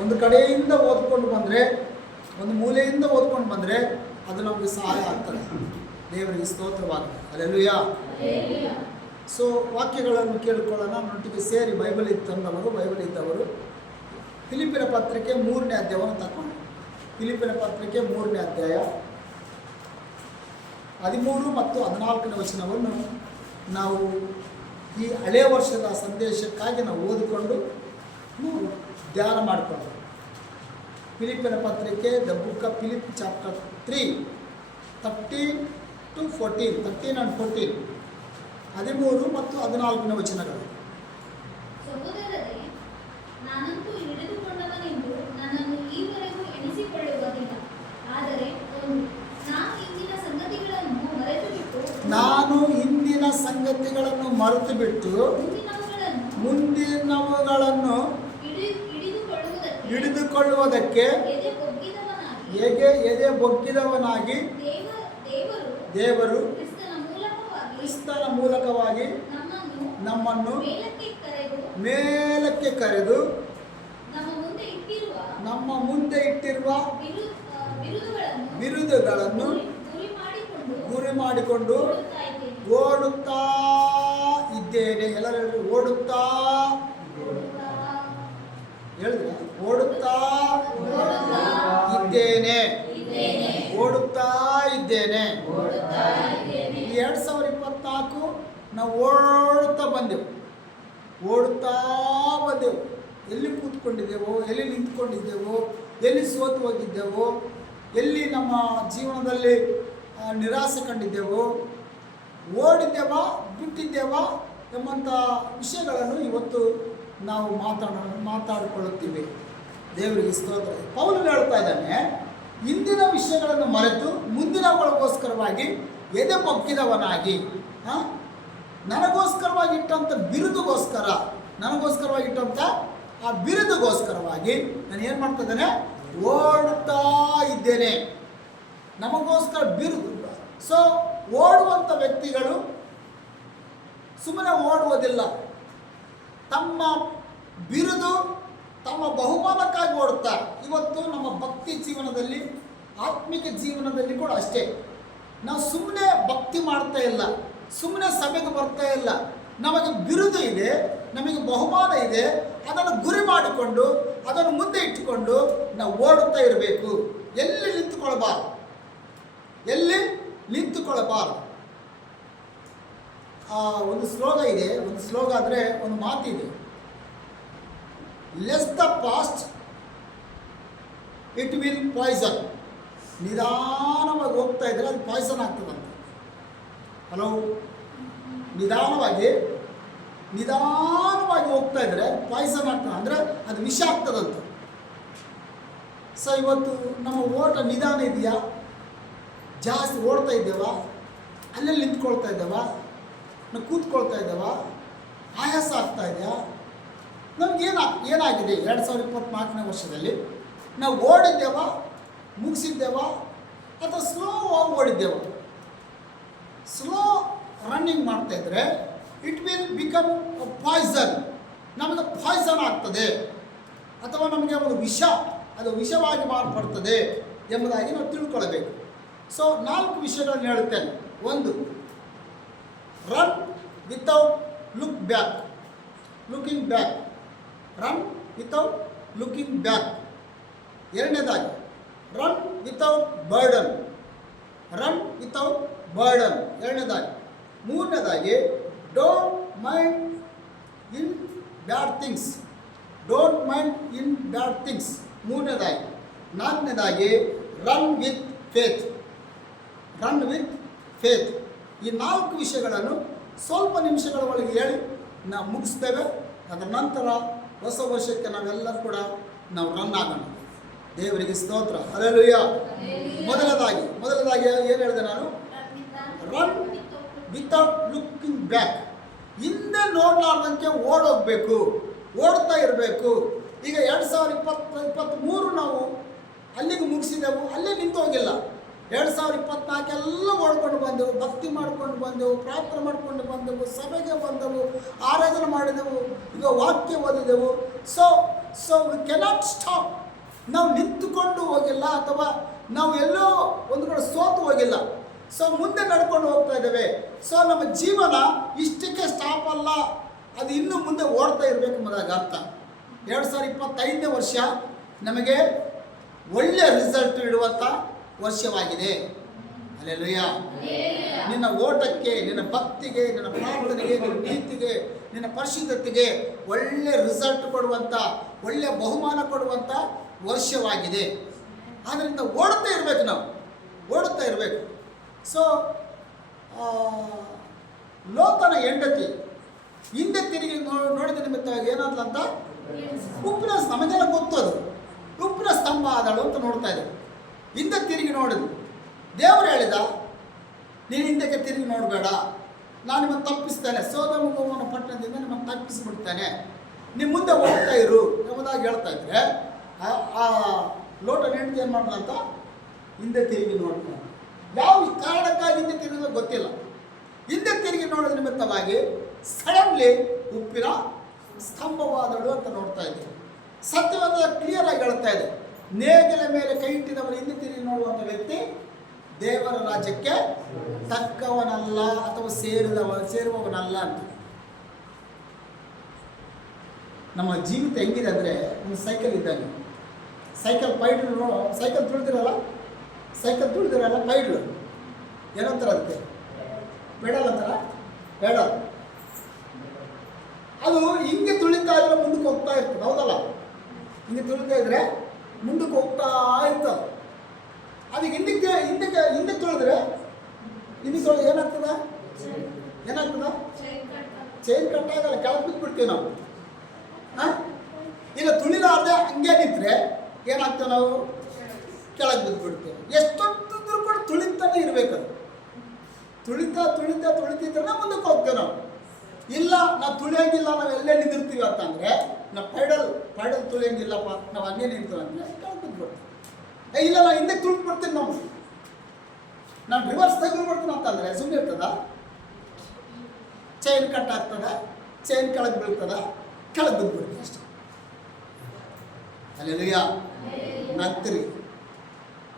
ಒಂದು ಕಡೆಯಿಂದ ಓದ್ಕೊಂಡು ಬಂದರೆ, ಒಂದು ಮೂಲೆಯಿಂದ ಓದ್ಕೊಂಡು ಬಂದರೆ ಅದು ನಮಗೆ ಸಹಾಯ ಆಗ್ತದೆ. ದೇವರಿಗೆ ಸ್ತೋತ್ರವಾಗಲಿ. ಹಲ್ಲೆಲೂಯಾ. ಸೊ ವಾಕ್ಯಗಳನ್ನು ಕೇಳಿಕೊಳ್ಳೋಣ. ನನ್ನೊಟ್ಟಿಗೆ ಸೇರಿ ಬೈಬಲ್ ಇದ್ದವರು ಫಿಲಿಪ್ಪಿನ ಪತ್ರಿಕೆ 3ನೇ ಅಧ್ಯಾಯವನ್ನು ತಗೊಂಡು, ಫಿಲಿಪ್ಪಿನ ಪತ್ರಿಕೆ 3ನೇ ಅಧ್ಯಾಯ 13 ಮತ್ತು 14ನೇ ವಚನವನ್ನು ನಾವು ಈ ಹಳೆಯ ವರ್ಷದ ಸಂದೇಶಕ್ಕಾಗಿ ನಾವು ಓದಿಕೊಂಡು ಧ್ಯಾನ ಮಾಡಿಕೊಂಡು, ಫಿಲಿಪ್ಪಿನ ಪತ್ರಿಕೆ the book of Philip chapter 3 13 to 14, 13 and 14, 13 ಮತ್ತು 14ನೇ ವಚನಗಳು. ಸಹೋದರರೇ, ನಾನಂತೂ ಹಿಡಿದುಕೊಂಡವನೆಂದು ನನ್ನನ್ನು ಈವರೆಗೂ ಎಣಿಸಿಕೊಳ್ಳುವುದಿಲ್ಲ. ಆದರೆ ನಾನು ಇಂದಿನ ಸಂಗತಿಗಳನ್ನು ಮರೆತು ಬಿಟ್ಟು ಮುಂದಿನವುಗಳನ್ನು ಹಿಡಿದುಕೊಳ್ಳುವುದಕ್ಕೆ ಎದೆ ಬೊಗ್ಗಿದವನಾಗಿ ದೇವರು ಕ್ರಿಸ್ತನ ಮೂಲಕವಾಗಿ ನಮ್ಮನ್ನು ಮೇಲಕ್ಕೆ ಕರೆದು ನಮ್ಮ ಮುಂದೆ ಇಟ್ಟಿರುವ ಬಿರುದುಗಳನ್ನು ಗುರಿ ಮಾಡಿಕೊಂಡು ಓಡುತ್ತಾ ಇದ್ದೇನೆ. ಎಲ್ಲರೂ ಓಡುತ್ತಾ ಹೇಳಿದ್ರೆ ಓಡುತ್ತಾ ಇದ್ದೇನೆ, ಓಡುತ್ತಾ ಇದ್ದೇನೆ. ಈ 2024 ನಾವು ಓಡುತ್ತಾ ಬಂದೆವು. ಎಲ್ಲಿ ಕೂತ್ಕೊಂಡಿದ್ದೆವೋ, ಎಲ್ಲಿ ನಿಂತ್ಕೊಂಡಿದ್ದೆವೋ, ಎಲ್ಲಿ ಸೋತು ಹೋಗಿದ್ದೆವೋ, ಎಲ್ಲಿ ನಮ್ಮ ಜೀವನದಲ್ಲಿ ನಿರಾಸೆ ಕಂಡಿದ್ದೆವೋ, ಓಡಿದ್ದೇವಾ ಬಿಟ್ಟಿದ್ದೇವಾ ಎಂಬಂಥ ವಿಷಯಗಳನ್ನು ಇವತ್ತು ನಾವು ಮಾತಾಡಿಕೊಳ್ಳುತ್ತೀವಿ. ದೇವರಿಗೆ ಸ್ತೋತ್ರ. ಪೌಲನು ಹೇಳ್ತಾ ಇದ್ದಾನೆ, ಇಂದಿನ ವಿಷಯಗಳನ್ನು ಮರೆತು ಮುಂದಿನಗಳಿಗೋಸ್ಕರವಾಗಿ ಎದೆ ಬೊಗ್ಗಿದವನಾಗಿ, ನನಗೋಸ್ಕರವಾಗಿ ಇಟ್ಟಂಥ ಬಿರುದುಗೋಸ್ಕರ, ನನಗೋಸ್ಕರವಾಗಿ ಇಟ್ಟಂಥ ಆ ಬಿರುದುಗೋಸ್ಕರವಾಗಿ ನಾನು ಏನು ಮಾಡ್ತಾ ಇದ್ದೇನೆ? ಓಡುತ್ತಾ ಇದ್ದೇನೆ. ನಮಗೋಸ್ಕರ ಬಿರುದು. ಸೊ ಓಡುವಂಥ ವ್ಯಕ್ತಿಗಳು ಸುಮ್ಮನೆ ಓಡುವುದಿಲ್ಲ. ತಮ್ಮ ಬಿರುದು, ತಮ್ಮ ಬಹುಮಾನಕ್ಕಾಗಿ ಓಡುತ್ತಾರೆ. ಇವತ್ತು ನಮ್ಮ ಭಕ್ತಿ ಜೀವನದಲ್ಲಿ, ಆತ್ಮಿಕ ಜೀವನದಲ್ಲಿ ಕೂಡ ಅಷ್ಟೇ. ನಾವು ಸುಮ್ಮನೆ ಭಕ್ತಿ ಮಾಡ್ತಾ ಇಲ್ಲ, ಸುಮ್ಮನೆ ಸಭೆಗೆ ಬರ್ತಾ ಇಲ್ಲ. ನಮಗೆ ಬಿರುದು ಇದೆ, ನಮಗೆ ಬಹುಮಾನ ಇದೆ. ಅದನ್ನು ಗುರಿ ಮಾಡಿಕೊಂಡು, ಅದನ್ನು ಮುಂದೆ ಇಟ್ಟುಕೊಂಡು ನಾವು ಓಡುತ್ತಾ ಇರಬೇಕು. ಎಲ್ಲಿ ನಿಂತುಕೊಳ್ಳಬಾರದು. ಒಂದು ಶ್ಲೋಕ ಇದೆ, ಒಂದು ಶ್ಲೋಕ ಅಂದರೆ ಒಂದು ಮಾತಿದೆ, less the past it will poison. ನಿಧಾನವಾಗಿ ಹೋಗ್ತಾ ಇದ್ದರೆ ಅದು ಪಾಯ್ಸನ್ ಆಗ್ತದಂತೆ. ಹಲೋ, ನಿಧಾನವಾಗಿ ಹೋಗ್ತಾ ಇದ್ದರೆ ಪಾಯ್ಸನ್ ಆಗ್ತದೆ, ಅಂದರೆ ಅದು ವಿಷ ಆಗ್ತದಂತೆ. ಸೊ ಇವತ್ತು ನಮ್ಮ ಓಟ ನಿಧಾನ ಇದೆಯಾ? ಜಾಸ್ತಿ ಓಡ್ತಾ ಇದ್ದೇವಾ? ಅಲ್ಲೆಲ್ಲಿ ನಿಂತ್ಕೊಳ್ತಾ ಇದ್ದೇವಾ? ನಾವು ಕೂತ್ಕೊಳ್ತಾ ಇದ್ದೇವಾ? ಆಯಾಸ ಆಗ್ತಾ ಇದೆಯಾ? ಏನಾಗಿದೆ 2024ನೇ ವರ್ಷದಲ್ಲಿ? ನಾವು ಓಡಿದ್ದೇವಾ, ಮುಗಿಸಿದ್ದೇವಾ, ಅಥವಾ ಸ್ಲೋ ಓಡಿದ್ದೇವಾ? ಸ್ಲೋ ರನ್ನಿಂಗ್ ಮಾಡ್ತಾ ಇದ್ದರೆ ಇಟ್ ವಿಲ್ ಬಿಕಮ್ ಪಾಯ್ಸನ್. ನಮಗೆ ಪಾಯ್ಸನ್ ಆಗ್ತದೆ, ಅಥವಾ ನಮಗೆ ಒಂದು ವಿಷ, ಅದು ವಿಷವಾಗಿ ಮಾರ್ಪಡ್ತದೆ ಎಂಬುದಾಗಿ ನಾವು ತಿಳ್ಕೊಳ್ಬೇಕು. ಸೊ 4 ವಿಷಯಗಳನ್ನು ಹೇಳುತ್ತೇನೆ. 1, run without looking back. Run without looking back. 2ನೇದಾಗಿ ರನ್ ವಿತೌಟ್ ಬರ್ಡನ್. 2ನೇದಾಗಿ. 3ನೇದಾಗಿ don't mind in bad things. 3ನೇದಾಗಿ. 4ನೇದಾಗಿ ರನ್ ವಿತ್ ಫೇತ್. ಈ 4 ವಿಷಯಗಳನ್ನು ಸ್ವಲ್ಪ ನಿಮಿಷಗಳ ಒಳಗೆ ಹೇಳಿ ನಾವು ಮುಗಿಸ್ತೇವೆ. ಅದರ ನಂತರ ಹೊಸ ವರ್ಷಕ್ಕೆ ನಾವೆಲ್ಲರೂ ಕೂಡ ನಾವು ರನ್ ಆಗೋಣ. ದೇವರಿಗೆ ಸ್ತೋತ್ರ. ಹಲ್ಲೆಲೂಯಾ. ಮೊದಲದಾಗಿ ಏನು ಹೇಳಿದೆ ನಾನು? Run without looking back. ಹಿಂದೆ ನೋಡಲಾರ್ದಂತೆ ಓಡ್ತಾ ಇರಬೇಕು. ಈಗ 2023 ನಾವು ಅಲ್ಲಿಗೆ ಮುಗಿಸಿದೆವು, ಅಲ್ಲೇ ನಿಂತು ಹೋಗಿಲ್ಲ. 2024 ಎಲ್ಲ ಓಡ್ಕೊಂಡು ಬಂದೆವು, ಭಕ್ತಿ ಮಾಡ್ಕೊಂಡು ಬಂದೆವು, ಪ್ರಾರ್ಥನೆ ಮಾಡ್ಕೊಂಡು ಬಂದೆವು, ಸಭೆಗೆ ಬಂದೆವು, ಆರಾಧನೆ ಮಾಡಿದೆವು, ಈಗ ವಾಕ್ಯ ಓದಿದೆವು. So so we cannot stop. ನಾವು ನಿಂತುಕೊಂಡು ಹೋಗಿಲ್ಲ ಅಥವಾ ನಾವು ಎಲ್ಲೋ ಒಂದು ಕಡೆ ಸೋತು ಹೋಗಿಲ್ಲ. ಸೊ ಮುಂದೆ ನಡ್ಕೊಂಡು ಹೋಗ್ತಾ ಇದ್ದೇವೆ. ಸೊ ನಮ್ಮ ಜೀವನ ಇಷ್ಟಕ್ಕೆ ಸ್ಟಾಪ್ ಅಲ್ಲ, ಅದು ಇನ್ನೂ ಮುಂದೆ ಓಡ್ತಾ ಇರಬೇಕು ಎಂಬುದಾಗಿ ಅರ್ಥ. 2025ನೇ ವರ್ಷ ನಮಗೆ ಒಳ್ಳೆಯ ರಿಸಲ್ಟ್ ಇಡುವಂಥ ವರ್ಷವಾಗಿದೆ. ಹಲ್ಲೆಲೂಯ. ನಿನ್ನ ಓಟಕ್ಕೆ, ನಿನ್ನ ಭಕ್ತಿಗೆ, ನಿನ್ನ ಪ್ರಾರ್ಥನೆಗೆ, ನಿನ್ನ ನೀತಿಗೆ, ನಿನ್ನ ಪರಿಶುದ್ಧತೆಗೆ ಒಳ್ಳೆ ರಿಸಲ್ಟ್ ಕೊಡುವಂಥ, ಒಳ್ಳೆಯ ಬಹುಮಾನ ಕೊಡುವಂಥ ವರ್ಷವಾಗಿದೆ. ಆದ್ದರಿಂದ ಓಡುತ್ತಾ ಇರಬೇಕು, ನಾವು ಓಡುತ್ತಾ ಇರಬೇಕು. ಸೊ ಲೋಕನ ಹೆಂಡತಿ ಹಿಂದೆ ತಿರುಗಿ ನೋಡಿದ ನಿಮಿತ್ತವಾಗಿ ಏನಾದ್ಲಂತ, ಉಪ್ಪಿನ, ನಮಗೆಲ್ಲ ಗೊತ್ತದು, ಉಪ್ಪಿನ ಸ್ತಂಭ ಆದಳು ಅಂತ ನೋಡ್ತಾ ಇದ್ದೇವೆ. ಹಿಂದೆ ತಿರುಗಿ ನೋಡಿದ್ಲು. ದೇವರು ಹೇಳಿದ, ನೀನು ಹಿಂದಕ್ಕೆ ತಿರುಗಿ ನೋಡಬೇಡ, ನಾನು ನಿಮ್ಮನ್ನು ತಪ್ಪಿಸ್ತೇನೆ, ಸೊದೋಮ ಗೊಮೋರ ಪಟ್ಟಣದಿಂದ ನಿಮ್ಮನ್ನು ತಪ್ಪಿಸಿಬಿಡ್ತೇನೆ, ನಿಮ್ಮ ಮುಂದೆ ಹೋಗ್ತಾ ಇರು ಎಂಬುದಾಗಿ ಹೇಳ್ತಾ ಇದ್ರೆ, ಆ ಲೋಟ ಹೆಂಡತಿ ಏನು ಮಾಡ್ಲಂತ ಹಿಂದೆ ತಿರುಗಿ ನೋಡ್ತಾನೆ. ಯಾವ ಕಾರಣಕ್ಕಾಗಿ ಹಿಂದೆ ತಿರುಗಿದ ಗೊತ್ತಿಲ್ಲ. ಹಿಂದೆ ತಿರುಗಿ ನೋಡೋದ್ರ ನಿಮಿತ್ತವಾಗಿ ಸಡನ್ಲಿ ಉಪ್ಪಿನ ಸ್ತಂಭವಾದಳು ಅಂತ ನೋಡ್ತಾ ಇದ್ದೀವಿ. ಸತ್ಯವಾದ ಕ್ಲಿಯರ್ ಆಗಿ ಹೇಳ್ತಾ ಇದೆ, ನೇಗಿಲ ಮೇಲೆ ಕೈ ಇಟ್ಟಿದವರು ಹಿಂದೆ ತಿರುಗಿ ನೋಡುವಂಥ ವ್ಯಕ್ತಿ ದೇವರ ರಾಜ್ಯಕ್ಕೆ ತಕ್ಕವನಲ್ಲ ಅಥವಾ ಸೇರುವವನಲ್ಲ ಅಂತ. ನಮ್ಮ ಜೀವಿತ ಹೆಂಗಿದೆ ಅಂದರೆ, ಒಂದು ಸೈಕಲ್ ಇದ್ದಂಗೆ. ಸೈಕಲ್ ಪೈಡ್ಲು, ಸೈಕಲ್ ತುಳಿದಿರಲ್ಲ ಪೈಡ್ಲು ಏನಂತಾರ ಅದಕ್ಕೆ, ಪೆಡಲ್ ಅಂತಾರ, ಪೆಡಲ್. ಅದು ಹಿಂಗೆ ತುಳಿತಾ ಇದ್ರೆ ಮುಂದಕ್ಕೆ ಹೋಗ್ತಾ ಇರ್ತದೆ, ಹೌದಲ್ಲ? ಹಿಂಗೆ ತುಳಿತಾ ಇದ್ರೆ ಮುಂದಕ್ಕೆ ಹೋಗ್ತಾ ಇರ್ತದೆ. ಅದಕ್ಕೆ ಹಿಂದೆ ತುಳಿದ್ರೆ ಏನಾಗ್ತದ ಚೈನ್ ಕಟ್ಟಾಗಲ್ಲ, ಕೆಳಗೆ ಬಿಟ್ಬಿಡ್ತೀವಿ ನಾವು. ಇಲ್ಲ ತುಳಿಲಾರ್ದೆ ಹಂಗೆ ನಿಂತರೆ ಏನಾಗ್ತೇವೆ ನಾವು, ಕೆಳಗೆ ಬಿದ್ದುಬಿಡ್ತೇವೆ. ಎಷ್ಟೊತ್ತಿದ್ರು ಕೂಡ ತುಳಿತಾನೆ ಇರಬೇಕು. ತುಳಿತಿದ್ರೆ ಮುಂದಕ್ಕೆ ಹೋಗ್ತೇವೆ ನಾವು. ಇಲ್ಲ ನಾವು ತುಳಿಯೋಂಗಿಲ್ಲ, ನಾವು ಎಲ್ಲೇ ನಿಂದಿರ್ತೀವಿ ಅಂತಂದರೆ, ನಾವು ಪೈಡಲ್ ತುಳಿಯೋಂಗಿಲ್ಲಪ್ಪ, ನಾವು ಹಂಗೆ ನಿಂತೀವಿ ಅಂದರೆ ಕೆಳಗೆ ಬಿದ್ದುಬಿಡ್ತೀವಿ. ಇಲ್ಲ ನಾವು ಹಿಂದೆ ತುಳಿದ್ಬಿಡ್ತೀನಿ, ನಾನು ರಿವರ್ಸ್ ತೆಗೆದುಬಿಡ್ತೀನಿ ಅಂತಂದರೆ ಸುಮ್ಮನೆ ಇರ್ತದ? ಚೈನ್ ಕಟ್ ಆಗ್ತದ, ಚೈನ್ ಕೆಳಗೆ ಬೀಳ್ತದ, ಕೆಳಗೆ ಬಿದ್ದುಬಿಡ್ತೀವಿ ಅಷ್ಟೇ. ಹಲ್ಲೆಲೂಯ. ನಗ್ತೀರಿ,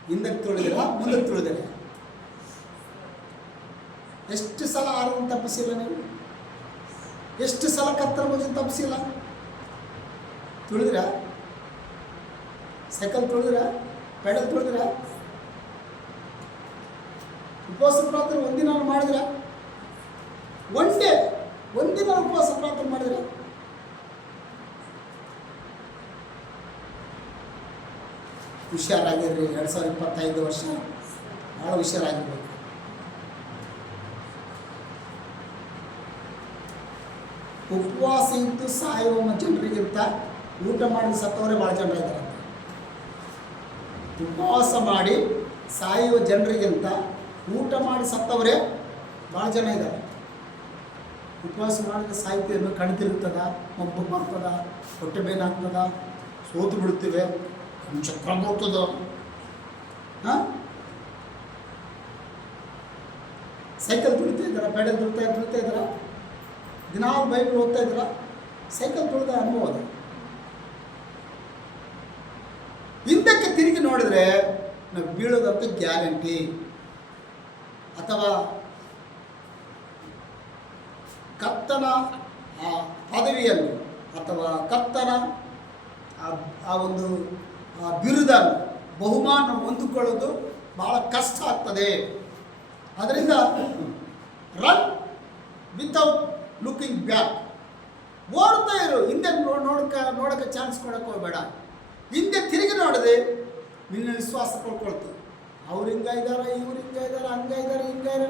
ಹಿಂದಕ್ಕೆ ತುಳಿದಿರ, ಮುಂದಕ್ಕೆ ತುಳಿದಿರ. ಎಷ್ಟು ಸಲ ಆರನ್ನು ತಪ್ಪಿಸಿಲ್ಲ ನೀವು? ಎಷ್ಟು ಸಲ ಕತ್ತರ ಭುಜ ತಪ್ಪಿಸಿಲ್ಲ? ತುಳಿದಿರ? ಸೈಕಲ್ ತುಳಿದಿರ? ಪೆಡಲ್ ತುಳಿದಿರ? ಉಪವಾಸ ಪ್ರಾರ್ಥನೆ ಒಂದಿನ ಮಾಡಿದ್ರ? ಒಂದಿನ ಉಪವಾಸ ಪ್ರಾರ್ಥನೆ ಮಾಡಿದ್ರೆ ಹುಷಾರಾಗಿರ್ರಿ. 2025 ವರ್ಷ ಭಾಳ ಹುಷಾರಾಗಿರ್ಬೇಕು. ಉಪವಾಸ ಇದ್ದು ಸಾಯುವ ಜನರಿಗಿಂತ ಊಟ ಮಾಡಿ ಸತ್ತವರೇ ಭಾಳ ಜನ ಇದ್ದಾರೆ. ಉಪವಾಸ ಮಾಡಿ ಸಾಯುವ ಜನರಿಗಿಂತ ಊಟ ಮಾಡಿ ಸತ್ತವರೇ ಭಾಳ ಜನ ಇದ್ದಾರೆ. ಉಪವಾಸ ಮಾಡಿದ್ರೆ ಸಾಹಿತ್ಯ ಕಣ್ತಿರುತ್ತದ, ಮಬ್ಬು ಬರ್ತದ, ಹೊಟ್ಟೆ ಬೇನಾಗ್ತದ, ಸೋತು ಬಿಡ್ತೀವಿ, ಚಕ್ರ ಬರ್ತದ. ಸೈಕಲ್ ತುಳಿತಾ ಇದ್ದಾರ, ಪೆಡಲ್ ತುಳಿತಾ ಇದ್ದಾರ, ದಿನಾಲು ಬೈಬಲ್ ಓದ್ತಾ ಇದ್ದಾರ, ಸೈಕಲ್ ತುಳಿದ ಅನುಭವ ಅದು. ಹಿಂದಕ್ಕೆ ತಿರುಗಿ ನೋಡಿದ್ರೆ ನಾವು ಬೀಳೋದಂತ ಗ್ಯಾರಂಟಿ. ಅಥವಾ ಕರ್ತನ ಪದವಿಯನ್ನು ಅಥವಾ ಕರ್ತನ ಆ ಒಂದು ಬಿರುದನ್ನು, ಬಹುಮಾನ ಹೊಂದಿಕೊಳ್ಳೋದು ಭಾಳ ಕಷ್ಟ ಆಗ್ತದೆ. ಅದರಿಂದ ರನ್ ವಿತೌಟ್ ಲುಕಿಂಗ್ ಬ್ಯಾಕ್. ಓಡ್ತಾ ಇರು, ಹಿಂದೆ ನೋಡೋಕ್ಕೆ ಚಾನ್ಸ್ ಕೊಡೋಕೆ ಹೋಗಬೇಡ. ಹಿಂದೆ ತಿರುಗಿ ನೋಡಿದೆ ನಿನ್ನ ವಿಶ್ವಾಸ ಕಳ್ಕೊಳ್ತು. ಅವ್ರು ಹಿಂಗಿದ್ದಾರೆ, ಇವ್ರು ಹಿಂಗಿದ್ದಾರೆ, ಹಂಗಿದ್ದಾರೆ, ಹಿಂಗಿದ್ದಾರೆ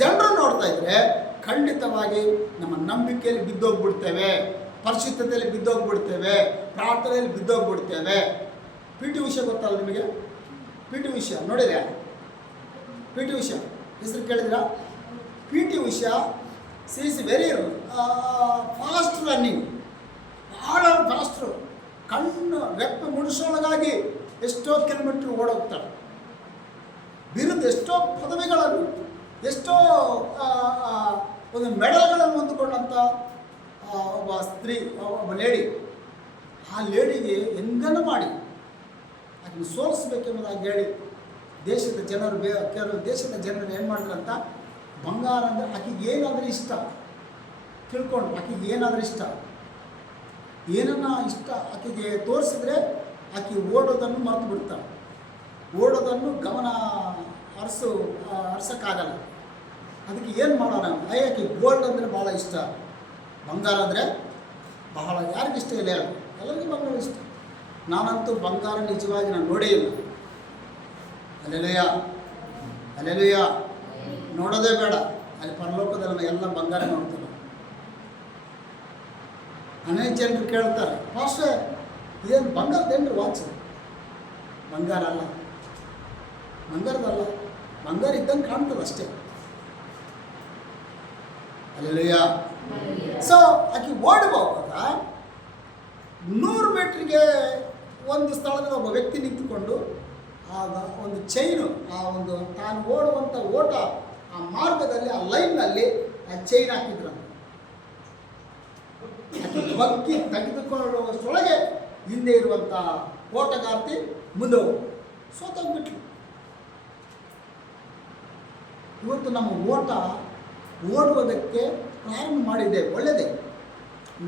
ಜನರು ನೋಡ್ತಾ ಇದ್ರೆ ಖಂಡಿತವಾಗಿ ನಮ್ಮ ನಂಬಿಕೆಯಲ್ಲಿ ಬಿದ್ದೋಗ್ಬಿಡ್ತೇವೆ, ಪರಿಶುದ್ಧತೆಯಲ್ಲಿ ಬಿದ್ದೋಗ್ಬಿಡ್ತೇವೆ, ಪ್ರಾರ್ಥನೆಯಲ್ಲಿ ಬಿದ್ದೋಗ್ಬಿಡ್ತೇವೆ. PT ಉಷಾ ಗೊತ್ತಲ್ಲ ನಿಮಗೆ? PT ಉಷಾ ನೋಡಿದ್ರೆ? PT ಉಷಾ ಹೆಸರು ಕೇಳಿದ್ರ? PT Usha C is very fast running, ಭಾಳ ಫಾಸ್ಟ್ರು. ಕಣ್ಣು ರೆಪ್ಪೆ ಮುಡಿಸೋಳಗಾಗಿ ಎಷ್ಟೋ ಕಿಲೋಮೀಟ್ರ್ ಓಡೋಗ್ತಾಳೆ. ಬಿರುದು ಎಷ್ಟೋ ಪದವಿಗಳನ್ನು, ಎಷ್ಟೋ ಒಂದು ಮೆಡಲ್ಗಳನ್ನು ಹೊಂದಿಕೊಂಡಂಥ ಒಬ್ಬ ಸ್ತ್ರೀ, ಒಬ್ಬ ಲೇಡಿ. ಆ ಲೇಡಿಗೆ ಹೆಂಗನ್ನು ಮಾಡಿ ಅದನ್ನು ಸೋಲಿಸ್ಬೇಕೆಂಬುದಾಗಿ ಹೇಳಿ ದೇಶದ ಜನರು ಕೆಲವು ದೇಶದ ಜನರು ಏನು ಮಾಡ್ರಂತ ಬಂಗಾರ ಅಂದರೆ ಆಕೆಗೆ ಏನಾದರೂ ಇಷ್ಟ ತಿಳ್ಕೊಂಡು ಆಕೆಗೆ ಏನಾದರೂ ಇಷ್ಟ ಏನನ್ನ ಇಷ್ಟ ಆಕೆಗೆ ತೋರಿಸಿದ್ರೆ ಆಕೆ ಓಡೋದನ್ನು ಮರೆತು ಬಿಡ್ತಾಳೆ. ಓಡೋದನ್ನು ಗಮನ ಹರ್ಸೋಕ್ಕಾಗಲ್ಲ. ಅದಕ್ಕೆ ಏನು ಮಾಡೋಣ, ಆಕೆ ಗೋಲ್ಡ್ ಅಂದರೆ ಭಾಳ ಇಷ್ಟ, ಬಂಗಾರ ಅಂದರೆ ಬಹಳ ಯಾರಿಗಿಷ್ಟ ಇಲ್ಲ ಹೇಳಿ, ಎಲ್ಲರಿಗೂ ಬಂಗಾರ ಇಷ್ಟ. ನಾನಂತೂ ಬಂಗಾರ ನಿಜವಾಗಿ ನಾನು ನೋಡೇ ಇಲ್ಲ. ಅಲ್ಲೆಲುಯ್ಯ ನೋಡೋದೇ ಬೇಡ, ಅಲ್ಲಿ ಪರಲೋಕದಲ್ಲಿ ಎಲ್ಲ ಬಂಗಾರ ನೋಡ್ತಾರೆ. ಅನೇಕ ಜನರು ಕೇಳ್ತಾರೆ, ಪಾಸ್ಟರ್ ಇದೇನು ಬಂಗಾರದೇನ್ರಿ ವಾಚ್? ಬಂಗಾರ ಅಲ್ಲ, ಬಂಗಾರದಲ್ಲ, ಬಂಗಾರ ಇದ್ದಂಗೆ ಕಾಣ್ತದೆ ಅಷ್ಟೇ. ಅಲ್ಲೆಲುಯ್ಯ. ಸೊ ಆಕೆ ಓಡುವಾಗ 100 ಮೀಟ್ರಿಗೆ ಒಂದು ಸ್ಥಳದಲ್ಲಿ ಒಬ್ಬ ವ್ಯಕ್ತಿ ನಿಂತುಕೊಂಡು ಆಗ ಒಂದು ಚೈನು, ಆ ಒಂದು ತಾನು ಓಡುವಂಥ ಓಟ ಆ ಮಾರ್ಗದಲ್ಲಿ ಆ ಲೈನ್ನಲ್ಲಿ ಆ ಚೈನ್ ಹಾಕಿದ್ರು. ಬಗ್ಗಿ ತೆಗೆದುಕೊಳ್ಳುವಷ್ಟರೊಳಗೆ ಹಿಂದೆ ಇರುವಂಥ ಓಟಗಾರ್ತಿ ಮುಂದೆ ಸೋತೋಗ್ಬಿಟ್ಲು. ಇವತ್ತು ನಮ್ಮ ಓಡುವುದಕ್ಕೆ ಪ್ರಾರಂಭ ಮಾಡಿದ್ದೇವೆ, ಒಳ್ಳೆಯದೇ.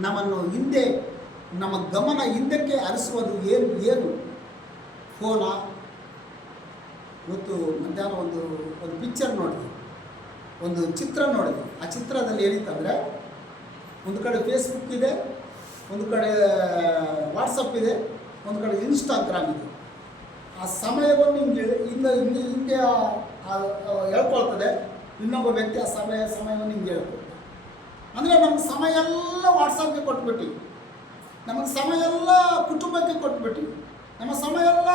ನಮ್ಮನ್ನು ಹಿಂದೆ, ನಮ್ಮ ಗಮನ ಹಿಂದಕ್ಕೆ ಹರಿಸುವುದು ಏನು ಫೋನಾ? ಇವತ್ತು ಮಧ್ಯಾಹ್ನ ಒಂದು ಪಿಕ್ಚರ್ ನೋಡಿದೆ, ಒಂದು ಚಿತ್ರ ನೋಡಿದೆ. ಆ ಚಿತ್ರದಲ್ಲಿ ಏನಿತ್ತಂದರೆ, ಒಂದು ಕಡೆ ಫೇಸ್ಬುಕ್ ಇದೆ, ಒಂದು ಕಡೆ ವಾಟ್ಸಪ್ ಇದೆ, ಒಂದು ಕಡೆ ಇನ್ಸ್ಟಾಗ್ರಾಮ್ ಇದೆ. ಆ ಸಮಯವನ್ನು ಹಿಂಗೆ ಹೇಳ್ಕೊಳ್ತದೆ, ಇನ್ನೊಬ್ಬ ವ್ಯಕ್ತಿ ಆ ಸಮಯವನ್ನು ಹಿಂಗೆ ಹೇಳ್ಕೊಳ್ತಾರೆ. ಅಂದರೆ ನಮ್ಮ ಸಮಯ ಎಲ್ಲ ವಾಟ್ಸಪ್ಗೆ ಕೊಟ್ಬಿಟ್ಟು, ನಮಗೆ ಸಮಯ ಎಲ್ಲ ಕುಟುಂಬಕ್ಕೆ ಕೊಟ್ಬಿಟ್ಟು, ನಮ್ಮ ಸಮಯ ಎಲ್ಲ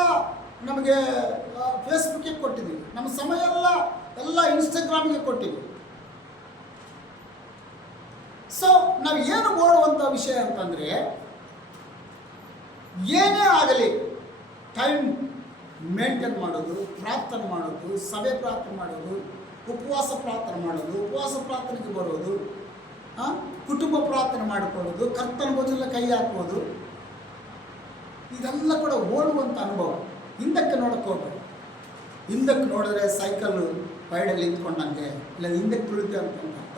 ನಮಗೆ ಫೇಸ್ಬುಕ್ಗೆ ಕೊಟ್ಟಿದ್ದೀವಿ, ನಮ್ಮ ಸಮಯ ಎಲ್ಲ ಇನ್ಸ್ಟಾಗ್ರಾಮಿಗೆ ಕೊಟ್ಟಿದ್ದೀವಿ. ಸೊ ನಾವು ಏನು ಓಡುವಂಥ ವಿಷಯ ಅಂತಂದರೆ, ಏನೇ ಆಗಲಿ ಟೈಮ್ ಮೇಂಟೈನ್ ಮಾಡೋದು, ಪ್ರಾರ್ಥನೆ ಮಾಡೋದು, ಸಭೆ ಪ್ರಾರ್ಥನೆ ಮಾಡೋದು, ಉಪವಾಸ ಪ್ರಾರ್ಥನೆ ಮಾಡೋದು, ಉಪವಾಸ ಪ್ರಾರ್ಥನೆಗೆ ಬರೋದು, ಕುಟುಂಬ ಪ್ರಾರ್ಥನೆ ಮಾಡಿಕೊಳ್ಳೋದು, ಕರ್ತನ ಭೋಜನ ಕೈ ಹಾಕೋದು, ಇದೆಲ್ಲ ಕೂಡ ಓಡುವಂಥ ಅನುಭವ. ಹಿಂದಕ್ಕೆ ನೋಡಕ್ಕೆ ಹೋಗ್ಬೇಕು. ಹಿಂದಕ್ಕೆ ನೋಡಿದ್ರೆ ಸೈಕಲ್ಲು ಪೈಡಲ್ಲಿ ನಿಂತ್ಕೊಂಡಂಗೆ, ಇಲ್ಲ ಹಿಂದಕ್ಕೆ ತುಳಿತೆ ಅಂತ ಅರ್ಥ.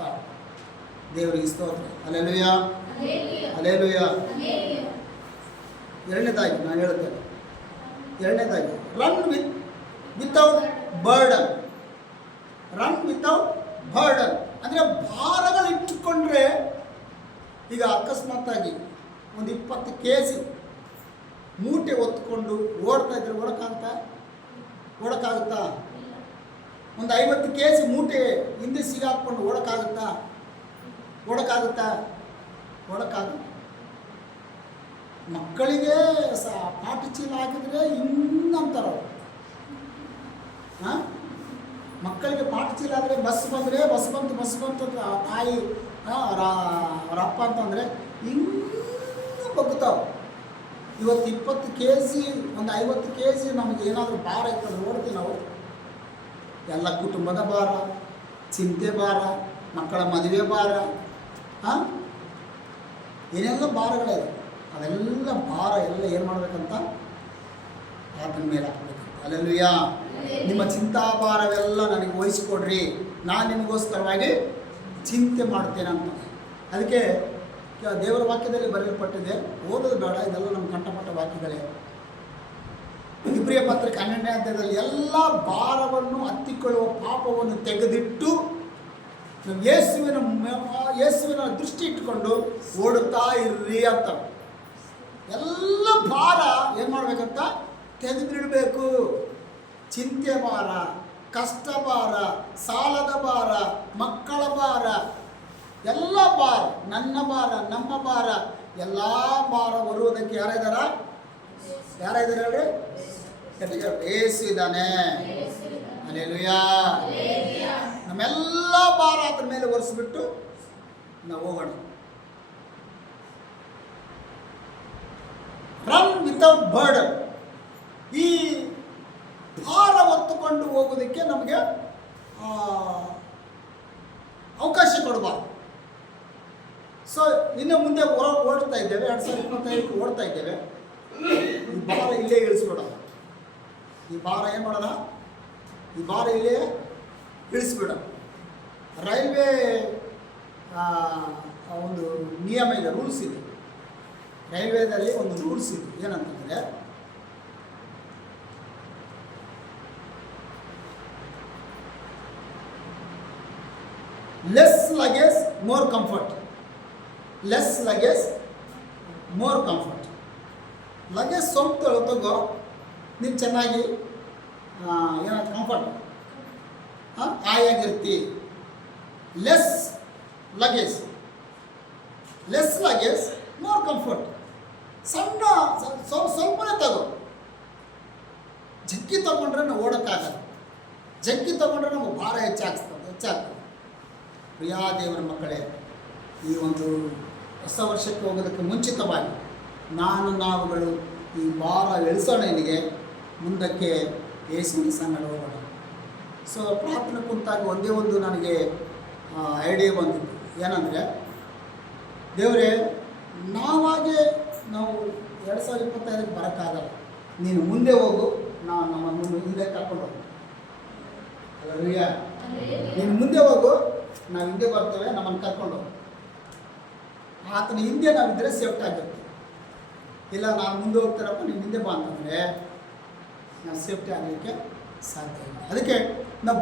ದೇವರಿಗೆ ಸ್ತೋತ್ರ. Alleluia, alleluia. ಎರಡನೇದಾಗಿ ನಾನು ಹೇಳ್ತೇನೆ, ಎರಡನೇದಾಗಿ run without burden. Run without burden ಅಂದರೆ ಭಾರಗಳಿಟ್ಟುಕೊಂಡ್ರೆ, ಈಗ ಅಕಸ್ಮಾತ್ತಾಗಿ ಒಂದು 20 kg ಮೂಟೆ ಹೊತ್ಕೊಂಡು ಓಡ್ತಾ ಇದ್ರೆ ಓಡೋಕ್ಕಾಗುತ್ತಾ? ಒಂದು 50 kg ಮೂಟೆ ಹಿಂದೆ ಸಿಗಾಕ್ಕೊಂಡು ಓಡೋಕ್ಕಾಗುತ್ತಾ? ಮಕ್ಕಳಿಗೆ ಪಾಟಿ ಚೀಲ ಹಾಕಿದ್ರೆ ಹಿಂಗಂತಾರೆ. ಮಕ್ಕಳಿಗೆ ಪಾಟಿ ಚೀಲ ಆದರೆ ಬಸ್ ಬಂತು ತಾಯಿ ಅವ್ರ ಅಪ್ಪ ಅಂತಂದರೆ ಇನ್ನೂ ಬಗ್ಗುತ್ತಾವೆ. ಇವತ್ತು 20 kg, ಒಂದು 50 kg ನಮಗೆ ಏನಾದರೂ ಭಾರ ಇರ್ತದೆ, ಓಡ್ತೀವಿ ನಾವು. ಎಲ್ಲ ಕುಟುಂಬದ ಭಾರ, ಚಿಂತೆ ಭಾರ, ಮಕ್ಕಳ ಮದುವೆ ಭಾರ, ಏನೆಲ್ಲ ಭಾರಗಳಿದೆ. ಅವೆಲ್ಲ ಭಾರ ಎಲ್ಲ ಏನು ಮಾಡಬೇಕಂತ ಆತನ ಮೇಲೆ ಹಾಕಬೇಕು. ಅಲ್ಲೆಲುಯ್ಯ. ನಿಮ್ಮ ಚಿಂತಾಭಾರವೆಲ್ಲ ನನಗೆ ವಹಿಸಿಕೊಡ್ರಿ, ನಾನು ನಿಮಗೋಸ್ಕರವಾಗಿ ಚಿಂತೆ ಮಾಡ್ತೇನೆ ಅಂತ. ಅದಕ್ಕೆ ದೇವರ ವಾಕ್ಯದಲ್ಲಿ ಬರೆಯಲ್ಪಟ್ಟಿದೆ, ಓದೋದು ಬೇಡ, ಇದೆಲ್ಲ ನಮ್ಮ ಕಂಠಪಟ್ಟ ವಾಕ್ಯಗಳೇ. ಇಬ್ರಿಯ ಪತ್ರಿಕೆ 12ನೇ ಅಧ್ಯಾಯದಲ್ಲಿ ಎಲ್ಲ ಭಾರವನ್ನು ಹತ್ತಿಕೊಳ್ಳುವ ಪಾಪವನ್ನು ತೆಗೆದಿಟ್ಟು ಯೇಸುವಿನ ದೃಷ್ಟಿ ಇಟ್ಟುಕೊಂಡು ಓಡುತ್ತಾ ಇರ್ರಿ ಅಂತ. ಎಲ್ಲ ಭಾರ ಏನು ಮಾಡಬೇಕಂತ ತೆಗೆದಿಡಬೇಕು. ಚಿಂತೆ ಭಾರ, ಕಷ್ಟ ಭಾರ, ಸಾಲದ ಭಾರ, ಮಕ್ಕಳ ಭಾರ, ಎಲ್ಲ ಭಾರ, ನನ್ನ ಭಾರ, ನಮ್ಮ ಭಾರ, ಎಲ್ಲ ಭಾರ ಬರುವುದಕ್ಕೆ ಯಾರಿದ್ದಾರೆ ಹೇಳ್ರಿ? ಯೇಸು ಇದ್ದಾನೆ. ಹಲ್ಲೆಲೂಯಾ. ನಮ್ಮೆಲ್ಲ ಭಾರ ಆತನ ಮೇಲೆ ಒರೆಸ್ಬಿಟ್ಟು ನಾವು ಹೋಗೋಣ. Run without burden. ಈ ಭಾರ ಹೊತ್ತುಕೊಂಡು ಹೋಗೋದಕ್ಕೆ ನಮಗೆ ಅವಕಾಶ ಕೊಡಬಾರ್ದು. ಸೊ ಇನ್ನು ಮುಂದೆ ಓಡ್ತಾ ಇದ್ದೇವೆ, 2025 ಓಡ್ತಾ ಇದ್ದೇವೆ. ಈ ಭಾರ ಇಲ್ಲೇ ಇಳಿಸ್ಬಿಡೋಣ. ಈ ಭಾರ ಏನು ಮಾಡೋಣ? ಈ ಭಾರ ಇಲ್ಲೇ ಇಳಿಸ್ಬಿಡೋಣ. ರೈಲ್ವೆ ಒಂದು ನಿಯಮ ಇದೆ, ರೂಲ್ಸ್ ಇದೆ. ರೈಲ್ವೇದಲ್ಲಿ ಒಂದು ರೂಲ್ಸ್ ಇದೆ, ಏನಂತಂದರೆ less luggage more comfort. Less luggage more comfort. Luggage ಸ್ವಲ್ಪ ತಗೋ, ನೀನು ಚೆನ್ನಾಗಿ ಏನಾದ್ರು ಕಂಫರ್ಟ್ ಆಯಾಗಿರ್ತಿ. Less luggage more comfort. ಸಣ್ಣ ಸ್ವಲ್ಪನೇ ತಗೋ. ಜಗ್ಗಿ ತಗೊಂಡ್ರೆ ನಾವು ಓಡೋಕ್ಕಾಗಲ್ಲ. ಜಗ್ಗಿ ತಗೊಂಡ್ರೆ ನಮಗೆ ಭಾರ ಹೆಚ್ಚಾಗ್ತದೆ. ಪ್ರಿಯಾ ದೇವರ ಮಕ್ಕಳೇ, ಈ ಒಂದು ಹೊಸ ವರ್ಷಕ್ಕೆ ಹೋಗೋದಕ್ಕೆ ಮುಂಚಿತವಾಗಿ ನಾವುಗಳು ಈ ಭಾರ ಇಳಿಸೋಣ. ನಿನಗೆ ಮುಂದಕ್ಕೆ ಯೇಸುವಿನ ಸಂಗಡ ಹೋಗೋಣ. ಸೊ ಪ್ರಾರ್ಥನೆ ಕುಂತಾಗ ಒಂದೇ ಒಂದು ನನಗೆ ಐಡಿಯಾ ಬಂದಿತ್ತು, ಏನಂದರೆ ದೇವರೇ, ನಾವು 2025ಕ್ಕೆ ಬರೋಕ್ಕಾಗಲ್ಲ, ನೀನು ಮುಂದೆ ಹೋಗು, ನಮ್ಮನ್ನು ಹಿಂದೆ ಕರ್ಕೊಂಡು ಹೋಗು. ಅಲ್ಲರಿಯ, ನೀನು ಮುಂದೆ ಹೋಗು, ನಾವು ಹಿಂದೆ ಬರ್ತೇವೆ, ನಮ್ಮನ್ನು ಕರ್ಕೊಂಡು ಹೋಗು. ಆತನ ಹಿಂದೆ ನಾವಿದ್ದರೆ ಸೇಫ್ಟ್ ಆಗಿರ್ತೀವಿ. ಇಲ್ಲ ನಾನು ಮುಂದೆ ಹೋಗ್ತಾರಪ್ಪ, ನೀನು ಹಿಂದೆ ಬಾ ಅಂತಂದರೆ ನಾವು ಸೇಫ್ಟಿ ಆಗಲಿಕ್ಕೆ ಸಾಧ್ಯ ಇಲ್ಲ. ಅದಕ್ಕೆ ನಾವು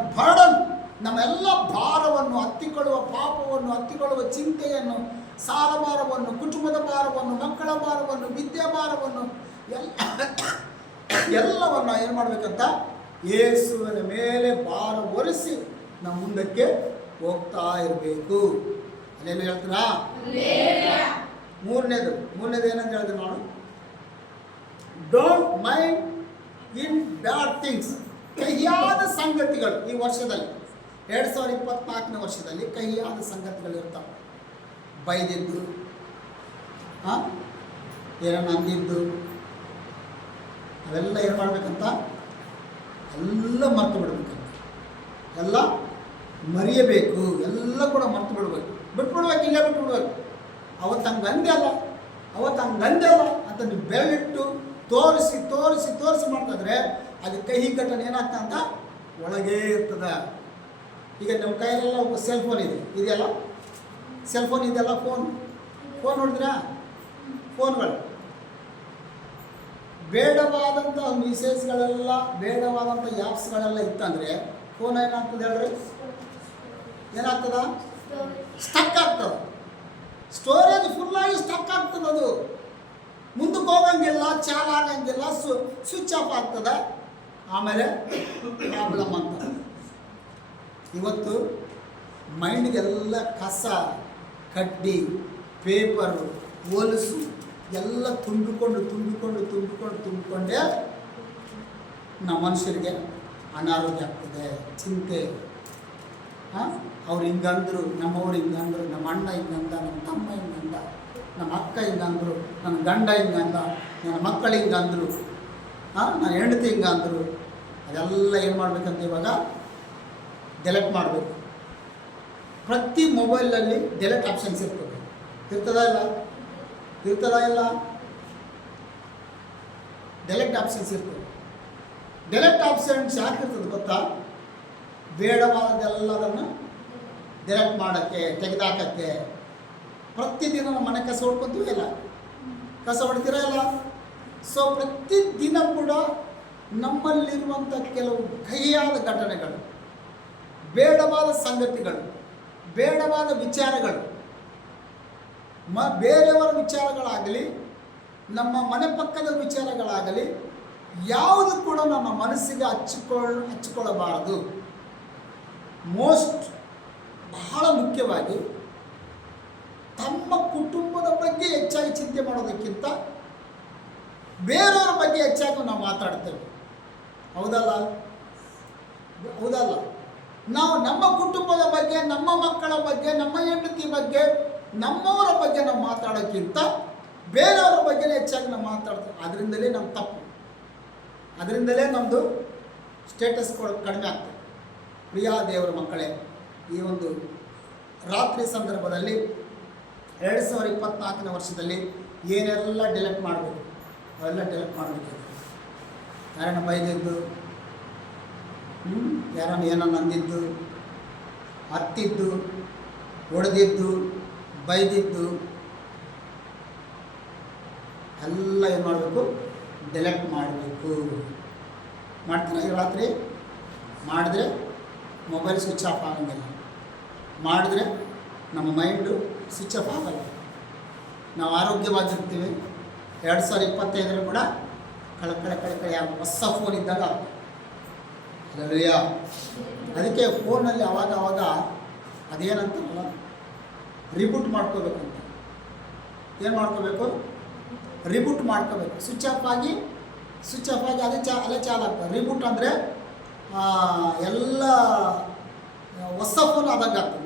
ನಮ್ಮೆಲ್ಲ ಭಾರವನ್ನು ಹತ್ತಿಕೊಳ್ಳುವ, ಪಾಪವನ್ನು ಹತ್ತಿಕೊಳ್ಳುವ ಚಿಂತೆಯನ್ನು, ಸಾಲ ಭಾರವನ್ನು, ಕುಟುಂಬದ ಭಾರವನ್ನು, ಮಕ್ಕಳ ಭಾರವನ್ನು, ವಿದ್ಯೆ ಭಾರವನ್ನು ಎಲ್ಲವನ್ನು ಏನು ಮಾಡಬೇಕಂತ ಯೇಸುವಿನ ಮೇಲೆ ಭಾರ ಹೊರಿಸಿ ನಾವು ಮುಂದಕ್ಕೆ ಹೋಗ್ತಾ ಇರಬೇಕು. ಅಲ್ಲೇನು ಹೇಳ್ತೀರಾ? ಮೂರನೇದು ಏನಂತ ಹೇಳಿದ್ರೆ ನಾನು, don't mind in bad things. ಕಹಿಯಾದ ಸಂಗತಿಗಳು ಈ ವರ್ಷದಲ್ಲಿ 2024ನೇ ವರ್ಷದಲ್ಲಿ ಕಹಿಯಾದ ಸಂಗತಿಗಳು ಇರ್ತಾವೆ. ಬೈದಿದ್ದು, ಏನನ್ನ ಅಂದಿದ್ದು, ಅವೆಲ್ಲ ಏನು ಮಾಡಬೇಕಂತ, ಎಲ್ಲ ಮರ್ತು ಬಿಡಬೇಕಂತ, ಎಲ್ಲ ಮರೆಯಬೇಕು. ಎಲ್ಲ ಕೂಡ ಮರ್ತು ಬಿಡಬೇಕು, ಇಲ್ಲೇ ಬಿಟ್ಬಿಡ್ಬೇಕು. ಅವತ್ತು ಹಂಗೆ ಅಂದೆ ಅಲ್ಲ ಅಂತ ನೀವು ಬೆರಳಿಟ್ಟು ತೋರಿಸಿ ಮಾಡ್ತಿದ್ರೆ ಅದು ಕಹಿ ಘಟನೆ ಏನಾಗ್ತಂತ ಒಳಗೇ ಇರ್ತದೆ. ಈಗ ನಮ್ಮ ಕೈಯಲ್ಲೆಲ್ಲ ಸೆಲ್ ಫೋನ್ ಇದೆಯಲ್ಲ, ಸೆಲ್ ಫೋನ್ ಇದೆಯಲ್ಲ, ಫೋನ್ ನೋಡಿದ್ರಾ? ಫೋನ್ಗಳು ಬೇಡವಾದಂಥ ಮೆಸೇಜ್ಗಳೆಲ್ಲ, ಬೇಡವಾದಂಥ ಆ್ಯಪ್ಸ್ಗಳೆಲ್ಲ ಇತ್ತಂದರೆ ಫೋನ್ ಏನಾಗ್ತದೆ ಹೇಳ್ರಿ? ಏನಾಗ್ತದ? ಸ್ಟಕ್ ಆಗ್ತದೆ. ಸ್ಟೋರೇಜ್ ಫುಲ್ಲಾಗಿ ಸ್ಟಕ್ ಆಗ್ತದೆ. ಅದು ಮುಂದಕ್ಕೆ ಹೋಗಂಗಿಲ್ಲ, ಚಾಲ್ ಆಗಂಗಿಲ್ಲ, ಸ್ವಿಚ್ ಆಫ್ ಆಗ್ತದೆ. ಆಮೇಲೆ ಪ್ರಾಬ್ಲಮ್ ಆಗ್ತದೆ. ಇವತ್ತು ಮೈಂಡ್ಗೆಲ್ಲ ಕಸ, ಕಡ್ಡಿ, ಪೇಪರು, ಹೊಲಸು ಎಲ್ಲ ತುಂಬಿಕೊಂಡೇ ನಮ್ಮ ಮನುಷ್ಯರಿಗೆ ಅನಾರೋಗ್ಯ ಆಗ್ತದೆ, ಚಿಂತೆ. ಅವ್ರು ಹಿಂಗಂದ್ರು, ನಮ್ಮವ್ರು ಹಿಂಗಂದ್ರು, ನಮ್ಮ ಅಣ್ಣ ಹಿಂಗಂದ, ನಮ್ಮ ತಮ್ಮ ಹಿಂಗಂದ, ನಮ್ಮ ಅಕ್ಕ ಹಿಂಗಂದ್ರು, ನನ್ನ ಗಂಡ ಹಿಂಗಂದ, ನನ್ನ ಮಕ್ಕಳು ಹಿಂಗಂದ್ರು, ನನ್ನ ಹೆಂಡತಿ ಹಿಂಗಂದ್ರು. ಅದೆಲ್ಲ ಏನು ಮಾಡಬೇಕಂತ ಇವಾಗ ಡೆಲೆಟ್ ಮಾಡಬೇಕು. ಪ್ರತಿ ಮೊಬೈಲಲ್ಲಿ ಡೆಲೆಟ್ ಆಪ್ಷನ್ಸ್ ಇರ್ತದಾ ಇಲ್ಲ? ಡೆಲೆಟ್ ಆಪ್ಷನ್ಸ್ ಇರ್ತದೆ. ಡೆಲೆಟ್ ಆಪ್ಷನ್ಸ್ ಯಾಕೆ ಇರ್ತದೆ ಗೊತ್ತಾ? ಬೇಡವಾದೆಲ್ಲದನ್ನು ಡೆಲೆಟ್ ಮಾಡೋಕ್ಕೆ, ತೆಗೆದಾಕಕ್ಕೆ. ಪ್ರತಿದಿನ ನಮ್ಮ ಮನೆ ಕಸ ಹೊಡ್ಕೊತೀವಿ ಇಲ್ಲ? ಕಸ ಹೊಡ್ತೀರ ಇಲ್ಲ? ಸೊ ಪ್ರತಿದಿನ ಕೂಡ ನಮ್ಮಲ್ಲಿರುವಂಥ ಕೆಲವು ಕಹಿಯಾದ ಘಟನೆಗಳು, ಬೇಡವಾದ ಸಂಗತಿಗಳು, ಬೇಡವಾದ ವಿಚಾರಗಳು, ಬೇರೆಯವರ ವಿಚಾರಗಳಾಗಲಿ, ನಮ್ಮ ಮನೆ ಪಕ್ಕದ ವಿಚಾರಗಳಾಗಲಿ, ಯಾವುದು ಕೂಡ ನಮ್ಮ ಮನಸ್ಸಿಗೆ ಹಚ್ಚಿಕೊಳ್ಳಬಾರದು. ಬಹಳ ಮುಖ್ಯವಾಗಿ ತಮ್ಮ ಕುಟುಂಬದ ಬಗ್ಗೆ ಹೆಚ್ಚಾಗಿ ಚಿಂತೆ ಮಾಡೋದಕ್ಕಿಂತ ಬೇರೆಯವರ ಬಗ್ಗೆ ಹೆಚ್ಚಾಗಿ ನಾವು ಮಾತಾಡ್ತೇವೆ. ಹೌದಲ್ಲ? ನಾವು ನಮ್ಮ ಕುಟುಂಬದ ಬಗ್ಗೆ, ನಮ್ಮ ಮಕ್ಕಳ ಬಗ್ಗೆ, ನಮ್ಮ ಹೆಂಡತಿ ಬಗ್ಗೆ, ನಮ್ಮವರ ಬಗ್ಗೆ ನಾವು ಮಾತಾಡೋಕ್ಕಿಂತ ಬೇರೆಯವರ ಬಗ್ಗೆ ಹೆಚ್ಚಾಗಿ ನಾವು ಮಾತಾಡ್ತೇವೆ. ಅದರಿಂದಲೇ ನಮ್ಮ ತಪ್ಪು, ಅದರಿಂದಲೇ ನಮ್ಮದು ಸ್ಟೇಟಸ್ ಕಡಿಮೆ ಆಗ್ತದೆ. ಪ್ರಿಯಾ ದೇವರ ಮಕ್ಕಳೇ, ಈ ಒಂದು ರಾತ್ರಿ ಸಂದರ್ಭದಲ್ಲಿ 2024ನೇ ವರ್ಷದಲ್ಲಿ ಏನೆಲ್ಲ ಡಿಲೆಕ್ಟ್ ಮಾಡಬೇಕು ಅವೆಲ್ಲ ಡಿಲೆಕ್ಟ್ ಮಾಡಬೇಕು. ಯಾರನ್ನ ಬೈದಿದ್ದು, ಯಾರನ್ನ ಏನನ್ನ ಅಂದಿದ್ದು, ಹತ್ತಿದ್ದು, ಹೊಡೆದಿದ್ದು, ಬೈದಿದ್ದು ಎಲ್ಲ ಏನು ಮಾಡಬೇಕು? ಡಿಲೆಕ್ಟ್ ಮಾಡಬೇಕು. ಮಾಡ್ತೀರಾ ಈ ರಾತ್ರಿ? ಮಾಡಿದ್ರೆ ಮೊಬೈಲ್ ಸ್ವಿಚ್ ಆಫ್ ಆಗಂಗಿಲ್ಲ. ಮಾಡಿದ್ರೆ ನಮ್ಮ ಮೈಂಡು ಸ್ವಿಚ್ ಆಫ್ ಆಗಲ್ಲ. ನಾವು ಆರೋಗ್ಯವಾಗಿರ್ತೀವಿ. 2025 ಕೂಡ ಕಳೆ ಹೊಸ ಫೋನ್ ಇದ್ದಾಗ ಅಲ್ಲಯ್ಯ. ಅದಕ್ಕೆ ಫೋನಲ್ಲಿ ಅವಾಗ ಅದೇನಂತಾರಲ್ಲ, ರಿಬೂಟ್ ಮಾಡ್ಕೋಬೇಕಂತ. ಏನು ಮಾಡ್ಕೋಬೇಕು? ರಿಬೂಟ್ ಮಾಡ್ಕೋಬೇಕು. ಸ್ವಿಚ್ ಆಫ್ ಆಗಿ ಅಲ್ಲೇ ಚಾಲಾಗ್ತದೆ. ರಿಬೂಟ್ ಅಂದರೆ ಎಲ್ಲ ಹೊಸ ಫೋನ್ ಆದಂಗೆ ಆಗ್ತದೆ.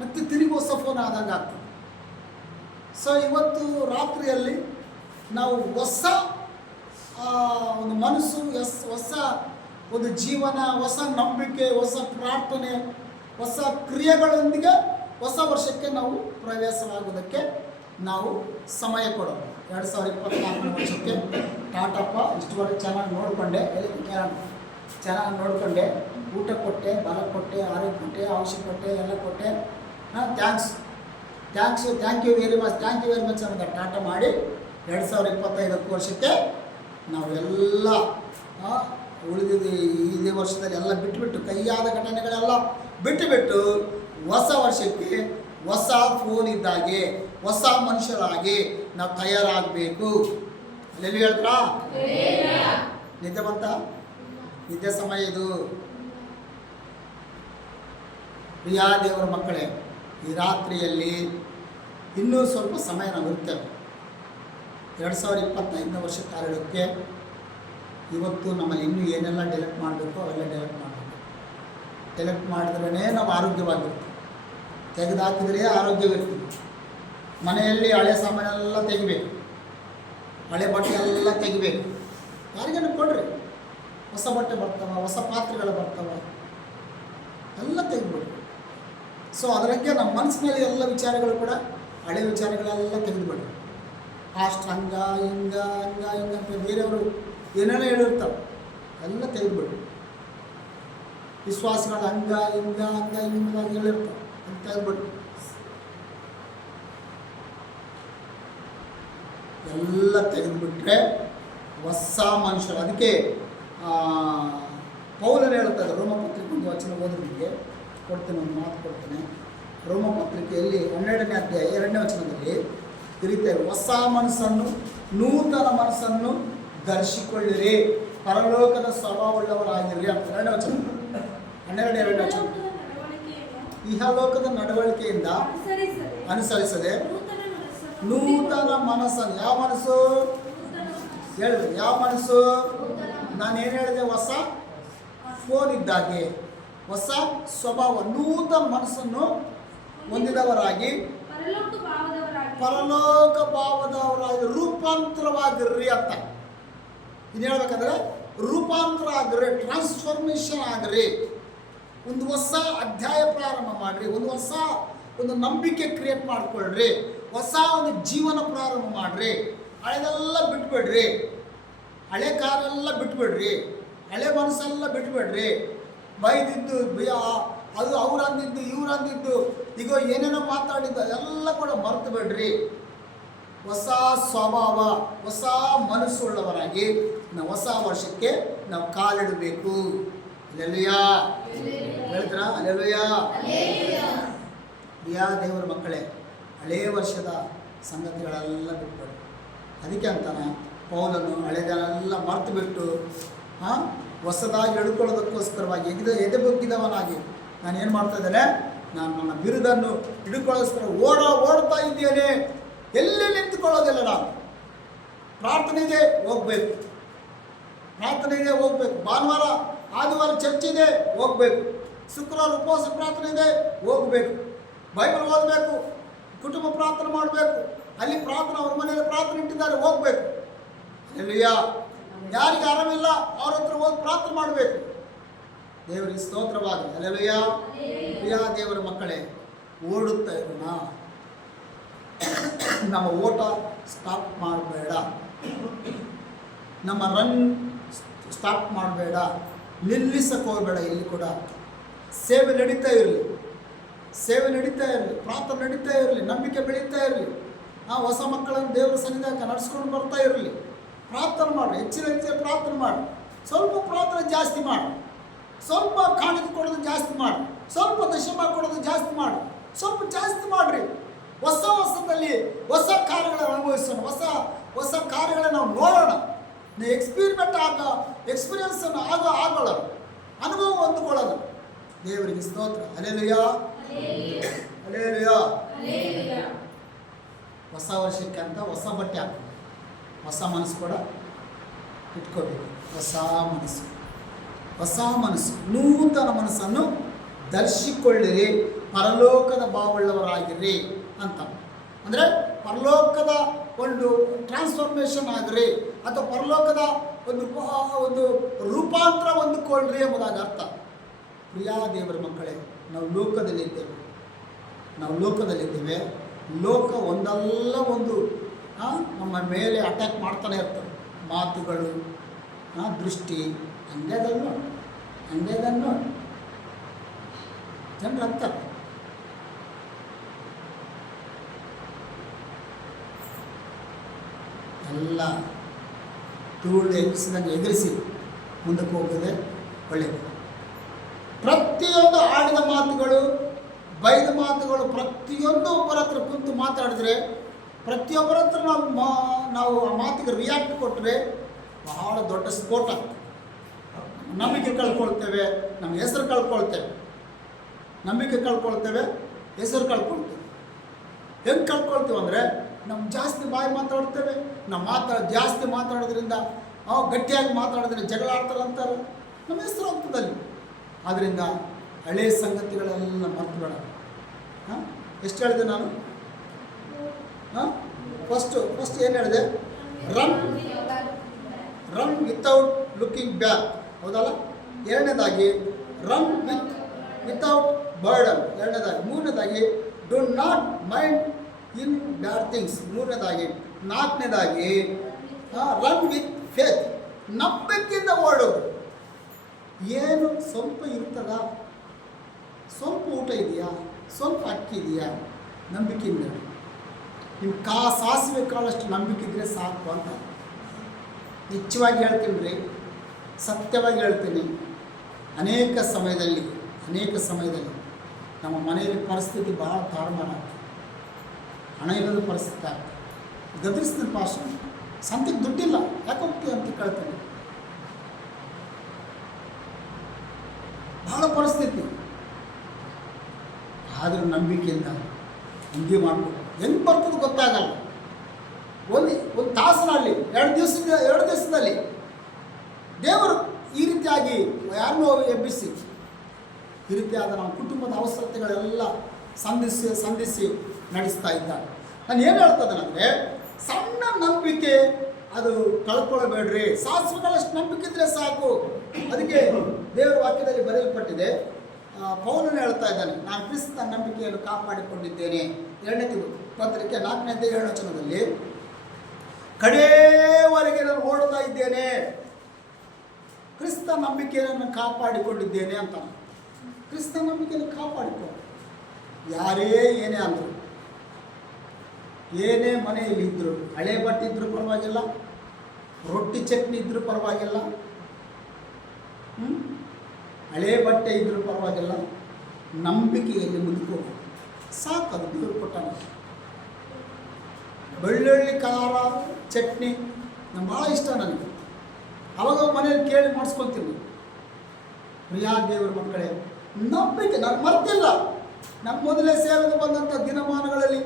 ಮತ್ತೆ ತಿರುಗಿ ಹೊಸ ಫೋನ್ ಆದಂಗೆ ಆಗ್ತದೆ. ಸೊ ಇವತ್ತು ರಾತ್ರಿಯಲ್ಲಿ ನಾವು ಹೊಸ ಒಂದು ಮನಸ್ಸು, ಹೊಸ ಒಂದು ಜೀವನ, ಹೊಸ ನಂಬಿಕೆ, ಹೊಸ ಪ್ರಾರ್ಥನೆ, ಹೊಸ ಕ್ರಿಯೆಗಳೊಂದಿಗೆ ಹೊಸ ವರ್ಷಕ್ಕೆ ನಾವು ಪ್ರವೇಶವಾಗುವುದಕ್ಕೆ ನಾವು ಸಮಯ ಕೊಡೋಣ. 2024ನೇ ವರ್ಷಕ್ಕೆ ಟಾಟಪ್ಪ ಇಷ್ಟುವರೆಗೆ ಚೆನ್ನಾಗಿ ನೋಡಿಕೊಂಡೆ, ಚೆನ್ನಾಗಿ ನೋಡಿಕೊಂಡೆ, ಊಟ ಕೊಟ್ಟೆ, ಬಲ ಕೊಟ್ಟೆ, ಆರೋಗ್ಯ ಕೊಟ್ಟೆ, ಔಷಧ ಕೊಟ್ಟೆ, ಎಲ್ಲ ಕೊಟ್ಟೆ. ಥ್ಯಾಂಕ್ ಯು ವೆರಿ ಮಚ್ ಅಂತ ಟಾಟಾ ಮಾಡಿ 2025 ವರ್ಷಕ್ಕೆ ನಾವೆಲ್ಲ ಉಳಿದಿದ್ದು ಇದೇ ವರ್ಷದಲ್ಲಿ ಎಲ್ಲ ಬಿಟ್ಟುಬಿಟ್ಟು, ಕೈಯಾದ ಘಟನೆಗಳೆಲ್ಲ ಬಿಟ್ಟುಬಿಟ್ಟು ಹೊಸ ವರ್ಷಕ್ಕೆ ಹೊಸ ಫೋನ್ ಇದ್ದಾಗೆ ಹೊಸ ಮನುಷ್ಯರಾಗಿ ನಾವು ತಯಾರಾಗಬೇಕು. ಅಲ್ಲೆಲ್ಲಿ ಹೇಳ್ತಾ ನಿದ್ದೆ ಬಂತ? ನಿದ್ದೆ ಸಮಯ ಇದು. ಪ್ರಿಯಾ ದೇವರ ಮಕ್ಕಳೇ, ಈ ರಾತ್ರಿಯಲ್ಲಿ ಇನ್ನೂ ಸ್ವಲ್ಪ ಸಮಯ ನಾವು ಇರ್ತೇವೆ. 2025ನೇ ವರ್ಷ ಕಾಲಕ್ಕೆ ಇವತ್ತು ನಮ್ಮಲ್ಲಿ ಇನ್ನೂ ಏನೆಲ್ಲ ಡೆಲೆಕ್ಟ್ ಮಾಡಬೇಕು ಅವೆಲ್ಲ ಡೆಲೆಕ್ಟ್ ಮಾಡಬೇಕು. ಡೆಲೆಕ್ಟ್ ಮಾಡಿದ್ರೇ ನಾವು ಆರೋಗ್ಯವಾಗಿರ್ತೀವಿ. ತೆಗೆದುಹಾಕಿದ್ರೆ ಆರೋಗ್ಯವಿರ್ತೀವಿ. ಮನೆಯಲ್ಲಿ ಹಳೆ ಸಾಮಾನೆಲ್ಲ ತೆಗಿಬೇಕು, ಹಳೆ ಬಟ್ಟೆ ಎಲ್ಲ ತೆಗಿಬೇಕು. ಯಾರಿಗೇನು ಕೊಡ್ರಿ, ಹೊಸ ಬಟ್ಟೆ ಬರ್ತಾವೆ, ಹೊಸ ಪಾತ್ರೆಗಳು ಬರ್ತಾವೆ, ಎಲ್ಲ ತೆಗೆದ್ಬಿಡ್ರಿ. ಸೊ ಅದರಂಗೆ ನಮ್ಮ ಮನಸ್ಸಿನಲ್ಲಿ ಎಲ್ಲ ವಿಚಾರಗಳು ಕೂಡ ಹಳೆ ವಿಚಾರಗಳೆಲ್ಲ ತೆಗೆದುಬಿಡ್ರಿ. ಅಷ್ಟು ಹಂಗ ಅಂತ ಬೇರೆಯವರು ಏನೇನೋ ಹೇಳಿರ್ತಾರೆ, ಎಲ್ಲ ತೆಗೆದುಬಿಡ್ರಿ. ವಿಶ್ವಾಸಗಳು ಹಂಗ ಹಿಂಗ ಹೇಳಿರ್ತಾರೆ, ಅಂತ ತೆಗೆದುಬಿಡ್ರಿ. ಎಲ್ಲ ತೆಗೆದುಬಿಟ್ರೆ ಹೊಸ ಮನುಷ್ಯರು. ಅದಕ್ಕೆ ಪೌಲರು ಹೇಳ್ತಾರೆ, ರೋಮಪತ್ರಿಕೆ ಒಂದು ವಚನ ಓದೋದಕ್ಕೆ ಕೊಡ್ತೇನೆ, ಒಂದು ಮಾತು ಕೊಡ್ತೇನೆ. ರೋಮಪತ್ರಿಕೆಯಲ್ಲಿ 12ನೇ ಅಧ್ಯಾಯ 2ನೇ ವಚನದಲ್ಲಿ ಈ ರೀತಿ, ಹೊಸ ಮನಸ್ಸನ್ನು, ನೂತನ ಮನಸ್ಸನ್ನು ಧರಿಸಿಕೊಳ್ಳಿರಿ, ಪರಲೋಕದ ಸ್ವಭಾವವುಳ್ಳವರಾಗಿರ್ರಿ ಅಂತ 2ನೇ ವಚನ. 12ನೇ ವಚನ. ಇಹಲೋಕದ ನಡವಳಿಕೆಯಿಂದ ಅನುಸರಿಸದೆ ನೂತನ ಮನಸ್ಸನ್ನು. ಯಾವ ಮನಸ್ಸು ಹೇಳಿದೆ? ಯಾವ ಮನಸ್ಸು? ನಾನೇನು ಹೇಳಿದೆ? ಹೊಸ ಫೋನ್ ಇದ್ದಾಗೆ ಹೊಸ ಸ್ವಭಾವ, ನೂತನ ಮನಸ್ಸನ್ನು ಹೊಂದಿದವರಾಗಿ ಪರಲೋಕ ಭಾವದವರಾಗಿ ರೂಪಾಂತರವಾಗಿರ್ರಿ ಅಂತ. ಇನ್ನು ಹೇಳ್ಬೇಕಂದ್ರೆ ರೂಪಾಂತರ ಆಗ್ರಿ, ಟ್ರಾನ್ಸ್ಫಾರ್ಮೇಷನ್ ಆಗ್ರಿ. ಒಂದು ಹೊಸ ಅಧ್ಯಾಯ ಪ್ರಾರಂಭ ಮಾಡಿರಿ, ಒಂದು ನಂಬಿಕೆ ಕ್ರಿಯೇಟ್ ಮಾಡ್ಕೊಳ್ರಿ, ಹೊಸ ಒಂದು ಜೀವನ ಪ್ರಾರಂಭ ಮಾಡಿರಿ. ಹಳೆದೆಲ್ಲ ಬಿಟ್ಬಿಡ್ರಿ, ಹಳೆ ಕಾರೆಲ್ಲ ಬಿಟ್ಬಿಡ್ರಿ, ಹಳೆ ಮನಸ್ಸೆಲ್ಲ ಬಿಟ್ಬಿಡ್ರಿ. ಬೈದಿದ್ದು, ಅದು ಅವ್ರು ಅಂದಿದ್ದು, ಇವ್ರು ಅಂದಿದ್ದು, ಈಗ ಏನೇನೋ ಮಾತಾಡಿದ್ದು ಎಲ್ಲ ಕೂಡ ಮರೆತು ಬಿಡ್ರಿ. ಹೊಸ ಸ್ವಭಾವ, ಹೊಸ ಮನಸ್ಸುಳ್ಳವರಾಗಿ ನಾವು ಹೊಸ ವರ್ಷಕ್ಕೆ ನಾವು ಕಾಲಿಡಬೇಕು. ಅಲ್ಲೆಲ್ಲುಯ್ಯ ಹೇಳ್ತೀರಾ? ಅಲ್ಲೆಲ್ಲುಯ್ಯ. ಪ್ರಿಯಾ ದೇವರ ಮಕ್ಕಳೇ, ಹಳೇ ವರ್ಷದ ಸಂಗತಿಗಳೆಲ್ಲ ಬಿಟ್ಬಿಡು. ಅದಕ್ಕೆ ಅಂತಾನೆ ಪೌಲನು ಹಳೆದನ್ನೆಲ್ಲ ಮರೆತು ಬಿಟ್ಟು ಹೊಸದಾಗಿ ಹಿಡ್ಕೊಳ್ಳೋದಕ್ಕೋಸ್ಕರವಾಗಿ ಎದೆ ಬಗ್ಗಿದವನಾಗಿ ನಾನೇನು ಮಾಡ್ತಾ ಇದ್ದೇನೆ? ನಾನು ನನ್ನ ಬಿರುದನ್ನು ಹಿಡ್ಕೊಳ್ಳೋಸ್ಕರ ಓಡ್ತಾ ಇದ್ದೇನೆ. ಎಲ್ಲಿ ನಿಂತುಕೊಳ್ಳೋದಿಲ್ಲ. ನಾನು ಪ್ರಾರ್ಥನೆ ಇದೆ, ಹೋಗ್ಬೇಕು. ಭಾನುವಾರ ಆದಿವಾರ ಚರ್ಚ್ ಇದೆ, ಹೋಗ್ಬೇಕು. ಶುಕ್ರವಾರ ಉಪವಾಸ ಪ್ರಾರ್ಥನೆ ಇದೆ, ಹೋಗ್ಬೇಕು. ಬೈಬಲ್ ಓದಬೇಕು, ಕುಟುಂಬ ಪ್ರಾರ್ಥನೆ ಮಾಡಬೇಕು. ಅಲ್ಲಿ ಪ್ರಾರ್ಥನೆ, ಅವ್ರ ಮನೆಯಲ್ಲಿ ಪ್ರಾರ್ಥನೆ ಇಟ್ಟಿದ್ದಾರೆ, ಹೋಗ್ಬೇಕು. ಎಲ್ಲಿಯ ಯಾರಿಗೆ ಆರಾಮಿಲ್ಲ ಅವ್ರ ಹತ್ರ ಹೋಗಿ ಪ್ರಾರ್ಥನೆ ಮಾಡಬೇಕು. ದೇವರಿಗೆ ಸ್ತೋತ್ರವಾಗಲಿ. ಅಲ್ಲೆಲ್ಲುಯ್ಯ. ಪ್ರಿಯ ದೇವರ ಮಕ್ಕಳೇ, ಓಡುತ್ತಾ ಇರೋಣ. ನಮ್ಮ ಓಟ ಸ್ಟಾಪ್ ಮಾಡಬೇಡ, ನಮ್ಮ ರನ್ ಸ್ಟಾಪ್ ಮಾಡಬೇಡ, ನಿಲ್ಲಿಸಕ್ಕೆ ಹೋಗಬೇಡ. ಇಲ್ಲಿ ಕೂಡ ಸೇವೆ ನಡೀತಾ ಇರಲಿ, ಸೇವೆ ನಡೀತಾ ಇರಲಿ, ಪ್ರಾರ್ಥನೆ ನಡೀತಾ ಇರಲಿ, ನಂಬಿಕೆ ಬೆಳೀತಾ ಇರಲಿ. ಹೊಸ ಮಕ್ಕಳನ್ನು ದೇವರ ಸನ್ನಿಧಾನಕ್ಕೆ ನಡೆಸ್ಕೊಂಡು ಬರ್ತಾ ಇರಲಿ. ಪ್ರಾರ್ಥನೆ ಮಾಡಿ, ಹೆಚ್ಚಿನ ಪ್ರಾರ್ಥನೆ ಮಾಡಿ, ಸ್ವಲ್ಪ ಪ್ರಾರ್ಥನೆ ಜಾಸ್ತಿ ಮಾಡಿ, ಸ್ವಲ್ಪ ಕಾಣಿಕೆ ಕೊಡೋದು ಜಾಸ್ತಿ ಮಾಡಿ, ಸ್ವಲ್ಪ ದಶಮ ಕೊಡೋದು ಜಾಸ್ತಿ ಮಾಡಿ, ಸ್ವಲ್ಪ ಜಾಸ್ತಿ ಮಾಡಿರಿ. ಹೊಸ ಹೊಸದಲ್ಲಿ ಹೊಸ ಕಾರ್ಯಗಳನ್ನು ಅನುಭವಿಸೋಣ, ಹೊಸ ಕಾರ್ಯಗಳನ್ನು ನಾವು ನೋಡೋಣ. ನೀವು ಎಕ್ಸ್ಪೀರಿಯನ್ಸನ್ನು ಆಗೋಣ, ಅನುಭವ ಹೊಂದಿಕೊಳ್ಳೋಣ. ದೇವರಿಗೆ ಸ್ತೋತ್ರ. Hallelujah, hallelujah. ಹೊಸ ವರ್ಷಕ್ಕೆ ಅಂತ ಹೊಸ ಬಟ್ಟೆ ಹಾಕಿ, ಹೊಸ ಮನಸ್ಸು ಕೂಡ ಇಟ್ಕೋಬೇಕು. ಹೊಸ ಮನಸ್ಸು, ನೂತನ ಮನಸ್ಸನ್ನು ಧರಿಸಿಕೊಳ್ಳಿರಿ, ಪರಲೋಕದ ಭಾವವುಳ್ಳವರಾಗಿರಿ ಅಂತ. ಅಂದರೆ ಪರಲೋಕದ ಒಂದು ಟ್ರಾನ್ಸ್ಫಾರ್ಮೇಷನ್ ಆಗಿರಿ, ಅಥವಾ ಪರಲೋಕದ ಒಂದು ರೂಪಾಂತರ ಹೊಂದಿಕೊಳ್ಳ್ರಿ ಎಂಬುದಾಗಿ ಅರ್ಥ. ಪ್ರಿಯಾ ದೇವರ ಮಕ್ಕಳೇ, ನಾವು ಲೋಕದಲ್ಲಿದ್ದೇವೆ. ಲೋಕ ಒಂದಲ್ಲ ಒಂದು ನಮ್ಮ ಮೇಲೆ ಅಟ್ಯಾಕ್ ಮಾಡ್ತಾನೆ ಇರ್ತವೆ. ಮಾತುಗಳು, ದೃಷ್ಟಿ, ಹಂಗೆದನ್ನು ಜನರು ಅಂತಾರೆ. ಎಲ್ಲ ಧೂಳು ಎದುರಿಸಿ ಮುಂದಕ್ಕೆ ಹೋಗೋದೇ ಒಳ್ಳೆಯದು. ಪ್ರತಿಯೊಂದು ಆಡಿದ ಮಾತುಗಳು, ಬೈದ ಮಾತುಗಳು, ಪ್ರತಿಯೊಂದು ಒಬ್ಬರ ಹತ್ರ ಕುಂತು ಮಾತಾಡಿದ್ರೆ, ಪ್ರತಿಯೊಬ್ಬರ ಹತ್ರ ನಾವು ಆ ಮಾತಿಗೆ ರಿಯಾಕ್ಟ್ ಕೊಟ್ಟರೆ ಬಹಳ ದೊಡ್ಡ ಸ್ಫೋಟ. ನಂಬಿಕೆ ಕಳ್ಕೊಳ್ತೇವೆ, ನಮ್ಮ ಹೆಸರು ಕಳ್ಕೊಳ್ತೇವೆ. ನಂಬಿಕೆ ಕಳ್ಕೊಳ್ತೇವೆ, ಹೆಸರು ಕಳ್ಕೊಳ್ತೇವೆ. ಹೆಂಗೆ ಕಳ್ಕೊಳ್ತೇವೆ ಅಂದರೆ, ನಮ್ಮ ಜಾಸ್ತಿ ಬಾಯಿ ಮಾತಾಡ್ತೇವೆ. ನಾವು ಜಾಸ್ತಿ ಮಾತಾಡೋದ್ರಿಂದ, ಗಟ್ಟಿಯಾಗಿ ಮಾತಾಡಿದ್ರೆ ಜಗಳ ಆಡ್ತಾರಂತಾರೆ, ನಮ್ಮ ಹೆಸರು ಹೋಗ್ತದಲ್ಲಿ. ಆದ್ದರಿಂದ ಹಳೆಯ ಸಂಗತಿಗಳೆಲ್ಲ ಮರ್ತು ಬೇಡ. ಎಷ್ಟು ಹೇಳಿದೆ ನಾನು? ಫಸ್ಟ್ ಏನು ಹೇಳಿದೆ? ರನ್ ವಿತೌಟ್ ಲುಕಿಂಗ್ ಬ್ಯಾಕ್, ಹೌದಲ್ಲ? ಎರಡನೇದಾಗಿ ರನ್ ವಿತೌಟ್ ಬರ್ಡನ್, ಎರಡನೇದಾಗಿ. ಮೂರನೇದಾಗಿ do not mind in bad things, ಮೂರನೇದಾಗಿ. ನಾಲ್ಕನೇದಾಗಿ ರನ್ ವಿತ್ ಫೇತ್, ನಂಬಿಕೆಯಿಂದ ಓಡೋದು. ಏನು ಸ್ವಲ್ಪ ಇರ್ತದ, ಸ್ವಲ್ಪ ಊಟ ಇದೆಯಾ, ಸ್ವಲ್ಪ ಅಕ್ಕಿ ಇದೆಯಾ, ನಂಬಿಕೆಯಿಂದ. ನೀವು ಸಾಸಿವೆ ಕಾಳಷ್ಟು ನಂಬಿಕೆ ಇದ್ದರೆ ಸಾಕು ಅಂತ ನಿಜವಾಗಿ ಹೇಳ್ತೀನಿ ರೀ, ಸತ್ಯವಾಗಿ ಹೇಳ್ತೀನಿ. ಅನೇಕ ಸಮಯದಲ್ಲಿ ನಮ್ಮ ಮನೆಯಲ್ಲಿ ಪರಿಸ್ಥಿತಿ ಭಾಳ ತಾಳ್ಮಾನ ಆಗ್ತದೆ. ಹಣ ಇಲ್ಲದ ಪರಿಸ್ಥಿತಿ ಆಗ್ತದೆ. ಗದರಿಸ್ತೀನಿ ಪಾಶ, ಸಂತೆಗೆ ದುಡ್ಡಿಲ್ಲ, ಯಾಕೆ ಹೋಗ್ತೀವಿ ಅಂತ ಕೇಳ್ತೀನಿ. ಭಾಳ ಪರಿಸ್ಥಿತಿ. ಆದರೂ ನಂಬಿಕೆಯಿಂದ ಹಿಂಗೆ ಮಾಡ್ಬೋದು. ಹೆಂಗೆ ಬರ್ತದೆ ಗೊತ್ತಾಗಲ್ಲ. ಒಂದು ತಾಸಿನಲ್ಲಿ, ಎರಡು ದಿವಸದಲ್ಲಿ ದೇವರು ಈ ರೀತಿಯಾಗಿ ಯಾರನ್ನೋ ಎಬ್ಬಿಸಿ, ಈ ರೀತಿಯಾದ ನಮ್ಮ ಕುಟುಂಬದ ಅವಶ್ಯಕತೆಗಳೆಲ್ಲ ಸಂಧಿಸಿ ನಡೆಸ್ತಾ ಇದ್ದಾರೆ. ನಾನು ಏನು ಹೇಳ್ತದೇನೆಂದರೆ, ಸಣ್ಣ ನಂಬಿಕೆ ಅದು ಕಳ್ಕೊಳ್ಬೇಡ್ರಿ. ಸಾಸಿವೆಗಳಷ್ಟು ನಂಬಿಕೆ ಇದ್ದರೆ ಸಾಕು. ಅದಕ್ಕೆ ದೇವರ ವಾಕ್ಯದಲ್ಲಿ ಬರೆಯಲ್ಪಟ್ಟಿದೆ. ಪೌಲನು ಹೇಳ್ತಾ ಇದ್ದಾನೆ, ನಾನು ಕ್ರಿಸ್ತ ನಂಬಿಕೆಯನ್ನು ಕಾಪಾಡಿಕೊಂಡಿದ್ದೇನೆ. 2ನೇ ಪತ್ರಿಕೆ 4ನೇ ಅಧ್ಯಾಯ 7ನೇ ವಚನದಲ್ಲಿ, ಕಡೆಯವರೆಗೆ ನಾನು ಓಡ್ತಾ ಇದ್ದೇನೆ, ಕ್ರಿಸ್ತ ನಂಬಿಕೆಯನ್ನು ಕಾಪಾಡಿಕೊಂಡಿದ್ದೇನೆ ಅಂತ. ಕ್ರಿಸ್ತ ನಂಬಿಕೆಯನ್ನು ಕಾಪಾಡಿಕೊ. ಯಾರೇ ಏನೇ ಅಂದರು, ಏನೇ ಮನೆಯಲ್ಲಿ ಇದ್ದರು, ಹಳೆ ಬಟ್ಟೆ ಇದ್ದರೂ ಪರವಾಗಿಲ್ಲ, ರೊಟ್ಟಿ ಚಟ್ನಿ ಇದ್ದರೂ ಪರವಾಗಿಲ್ಲ, ಹಳೆ ಬಟ್ಟೆ ಇದ್ದರೂ ಪರವಾಗಿಲ್ಲ, ನಂಬಿಕೆಯಲ್ಲಿ ಮುಂದಕ್ಕೆ ಸಾಕು. ಅದು ದೇವರು ಕೊಟ್ಟಾನ. ಬೆಳ್ಳುಳ್ಳಿ ಖಾರ ಚಟ್ನಿ ನಂಗೆ ಭಾಳ ಇಷ್ಟ. ನನಗೆ ಅವಾಗ ಮನೇಲಿ ಕೇಳಿ ಮಾಡಿಸ್ಕೊತೀನಿ. ಪ್ರಿಯಾ ದೇವರ ಮಕ್ಕಳೇ, ನಂಬಿಕೆ ನಾನು ಮರ್ತಿಲ್ಲ. ನಮ್ಮ ಮೊದಲೇ ಸೇವೆಗೆ ಬಂದಂಥ ದಿನಮಾನಗಳಲ್ಲಿ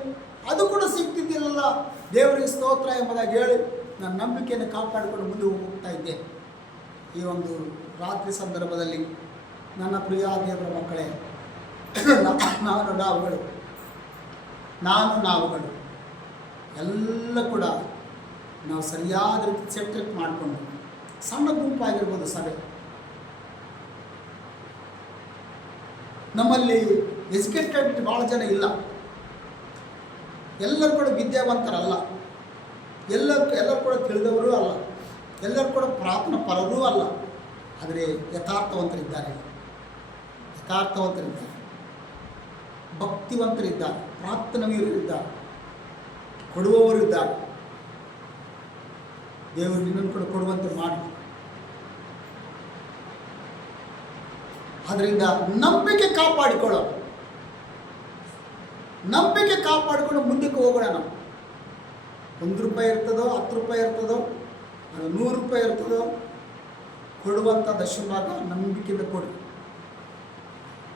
ಅದು ಕೂಡ ಸಿಗ್ತಿದ್ದಿಲ್ಲ. ದೇವರಿಗೆ ಸ್ತೋತ್ರ ಎಂಬುದಾಗಿ ಹೇಳಿ ನನ್ನ ನಂಬಿಕೆಯನ್ನು ಕಾಪಾಡಿಕೊಂಡು ಮುಂದೆ ಹೋಗ್ತಾ ಇದ್ದೆ. ಈ ಒಂದು ರಾತ್ರಿ ಸಂದರ್ಭದಲ್ಲಿ ನನ್ನ ಪ್ರಿಯಾ ದೇವರ ಮಕ್ಕಳೇ, ನಾವುಗಳು ಎಲ್ಲ ಕೂಡ ನಾವು ಸರಿಯಾದ ರೀತಿ ಸೆಟ್ರೇಟ್ ಮಾಡಿಕೊಂಡು, ಸಣ್ಣ ಗುಂಪಾಗಿರ್ಬೋದು ಸಭೆ, ನಮ್ಮಲ್ಲಿ ಎಜುಕೇಟೆಡ್ ಭಾಳ ಜನ ಇಲ್ಲ. ಎಲ್ಲರೂ ಕೂಡ ವಿದ್ಯಾವಂತರಲ್ಲ, ಎಲ್ಲರೂ ಕೂಡ ತಿಳಿದವರೂ ಅಲ್ಲ, ಎಲ್ಲರೂ ಕೂಡ ಪ್ರಾರ್ಥನಾ ಪರರೂ ಅಲ್ಲ. ಆದರೆ ಯಥಾರ್ಥವಂತರಿದ್ದಾರೆ, ಭಕ್ತಿವಂತರಿದ್ದಾರೆ, ಪ್ರಾರ್ಥನವೀರರಿದ್ದಾರೆ, ಕೊಡುವವರಿದ್ದಾರೆ. ದೇವರು ನಿನ್ನನ್ನು ಕೂಡ ಕೊಡುವಂತೆ ಮಾಡಿ. ಆದ್ದರಿಂದ ನಂಬಿಕೆ ಕಾಪಾಡಿಕೊಂಡು ಮುಂದಕ್ಕೆ ಹೋಗೋಣ. ನಾವು ₹1 ಇರ್ತದೋ, ₹10 ಇರ್ತದೋ, ಅದು ₹100 ಇರ್ತದೋ, ಕೊಡುವಂಥ ದಶಭಾಗ ನಂಬಿಕೆಯಿಂದ ಕೊಡಿ.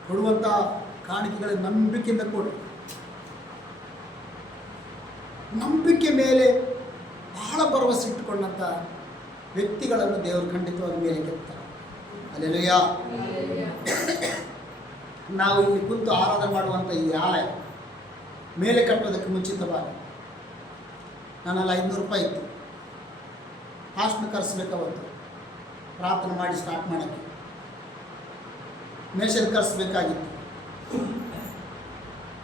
ಕೊಡುವಂಥ ಕಾಣಿಕೆಗಳ ನಂಬಿಕೆಯಿಂದ ಕೊಡಿ. ನಂಬಿಕೆ ಮೇಲೆ ಬಹಳ ಭರವಸೆ ಇಟ್ಟುಕೊಂಡಂಥ ವ್ಯಕ್ತಿಗಳನ್ನು ದೇವರು ಖಂಡಿತವಾಗಿ ಮೇಲೆ ಕೆತ್ತಾರೆ. ಅಲ್ಲೆಲ್ಲೂಯಾ. ನಾವು ಇಲ್ಲಿ ಕುಂತು ಆರಾಧನೆ ಮಾಡುವಂಥ ಈ ಆಲಯ ಮೇಲೆ ಕಟ್ಟೋದಕ್ಕೆ ಮುಂಚಿತವಾಗಿ ನನ್ನಲ್ಲಿ ₹500 ಇತ್ತು. ಪಾಸ್ಟ್ನ ಕರೆಸ್ಬೇಕು. ಅವತ್ತು ಪ್ರಾರ್ಥನೆ ಮಾಡಿ ಸ್ಟಾರ್ಟ್ ಮಾಡೋಕ್ಕೆ ಮೇಷನ್ ಕರೆಸ್ಬೇಕಾಗಿತ್ತು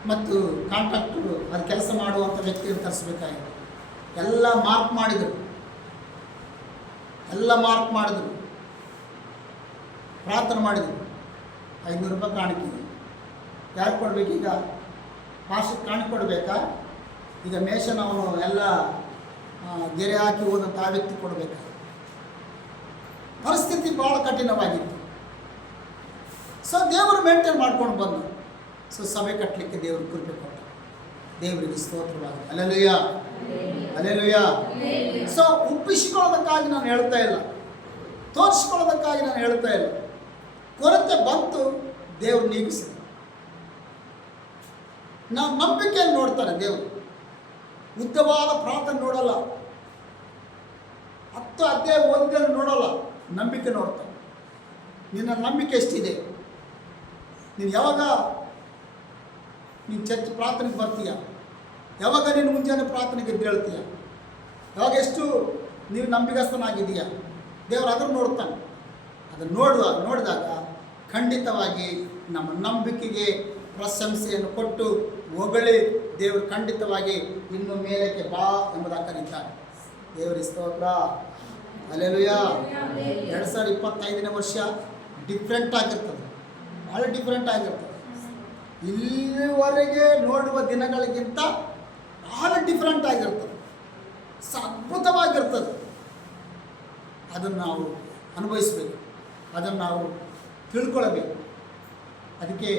ಮತ್ತು ಕಾಂಟ್ರಾಕ್ಟರು ಅದು ಕೆಲಸ ಮಾಡುವಂಥ ವ್ಯಕ್ತಿಯನ್ನು ಕರೆಸ್ಬೇಕಾಗಿತ್ತು. ಎಲ್ಲ ಮಾರ್ಕ್ ಮಾಡಿದರು, ಪ್ರಾರ್ಥನೆ ಮಾಡಿದರು. ₹500 ಕಾಣಿಕೆ ಯಾರು ಕೊಡಬೇಕು? ಈಗ ಪಾಸ್ಟ್ಗೆ ಕಾಣಿಕೆ ಕೊಡಬೇಕಾ? ಈಗ ಮೇಷನ್ ಅವನು ಎಲ್ಲ ಗೆರೆ ಹಾಕಿ ಹೋದಂಥ ಆ ವ್ಯಕ್ತಿ ಕೊಡಬೇಕಾ? ಪರಿಸ್ಥಿತಿ ಭಾಳ ಕಠಿಣವಾಗಿತ್ತು. ಸೊ ದೇವರು ಮೇಂಟೈನ್ ಮಾಡ್ಕೊಂಡು ಬಂದು ಸಭೆ ಕಟ್ಟಲಿಕ್ಕೆ ದೇವರು ಕೃಪೆ ಕೊಟ್ಟ. ದೇವರಿಗೆ ಸ್ತೋತ್ರವಾಗಲಿ. ಅಲ್ಲೆಲೂಯಾ. ಸೊ ಒಪ್ಪಿಸಿಕೊಳ್ಳೋದಕ್ಕಾಗಿ ನಾನು ಹೇಳ್ತಾ ಇಲ್ಲ, ತೋರಿಸ್ಕೊಳ್ಳೋದಕ್ಕಾಗಿ ನಾನು ಹೇಳ್ತಾ ಇಲ್ಲ. ಕೊರತೆ ಬಂತು, ದೇವರು ನೀಗಿಸಿದ. ನಾವು ನಂಬಿಕೆಯನ್ನು ನೋಡ್ತಾರೆ ದೇವರು. ಉದ್ದವಾದ ಪ್ರಾರ್ಥನೆ ನೋಡಲ್ಲ, 10 ಅಧ್ಯಾಯ ಓದಿದಲ್ಲಿ ನೋಡಲ್ಲ, ನಂಬಿಕೆ ನೋಡ್ತಾರೆ. ನಿನ್ನ ನಂಬಿಕೆ ಎಷ್ಟಿದೆ? ನೀನು ಯಾವಾಗ ಚರ್ಚ್ ಪ್ರಾರ್ಥನೆಗೆ ಬರ್ತೀಯ? ಯಾವಾಗ ನೀನು ಮುಂಜಾನೆ ಪ್ರಾರ್ಥನೆಗೆ ಎದ್ದೇಳ್ತೀಯ? ಯಾವಾಗ ಎಷ್ಟು ನೀವು ನಂಬಿಗಸ್ತನಾಗಿದೆಯಾ? ದೇವರು ಅದನ್ನು ನೋಡ್ತಾನೆ. ಅದನ್ನು ನೋಡಿದಾಗ ಖಂಡಿತವಾಗಿ ನಮ್ಮ ನಂಬಿಕೆಗೆ ಪ್ರಶಂಸೆಯನ್ನು ಕೊಟ್ಟು ಹೊಗಳಿ ದೇವರು ಖಂಡಿತವಾಗಿ ಇನ್ನು ಮೇಲಕ್ಕೆ ಬಾ ಎಂಬುದಾಗಿ ಕರೀತಾನೆ. ದೇವರ ಸ್ತೋತ್ರ. ಅಲ್ಲೆಲೂಯಾ. 2025ನೇ ವರ್ಷ ಡಿಫ್ರೆಂಟ್ ಆಗಿರ್ತದೆ, ಭಾಳ ಡಿಫ್ರೆಂಟ್ ಆಗಿರ್ತದೆ. ಇಲ್ಲಿವರೆಗೆ ನೋಡುವ ದಿನಗಳಿಗಿಂತ ಭಾಳ ಡಿಫ್ರೆಂಟ್ ಆಗಿರ್ತದೆ, ಅದ್ಭುತವಾಗಿರ್ತದೆ. ಅದನ್ನು ನಾವು ಅನುಭವಿಸಬೇಕು, ಅದನ್ನು ನಾವು ತಿಳ್ಕೊಳ್ಬೇಕು. ಅದಕ್ಕೆ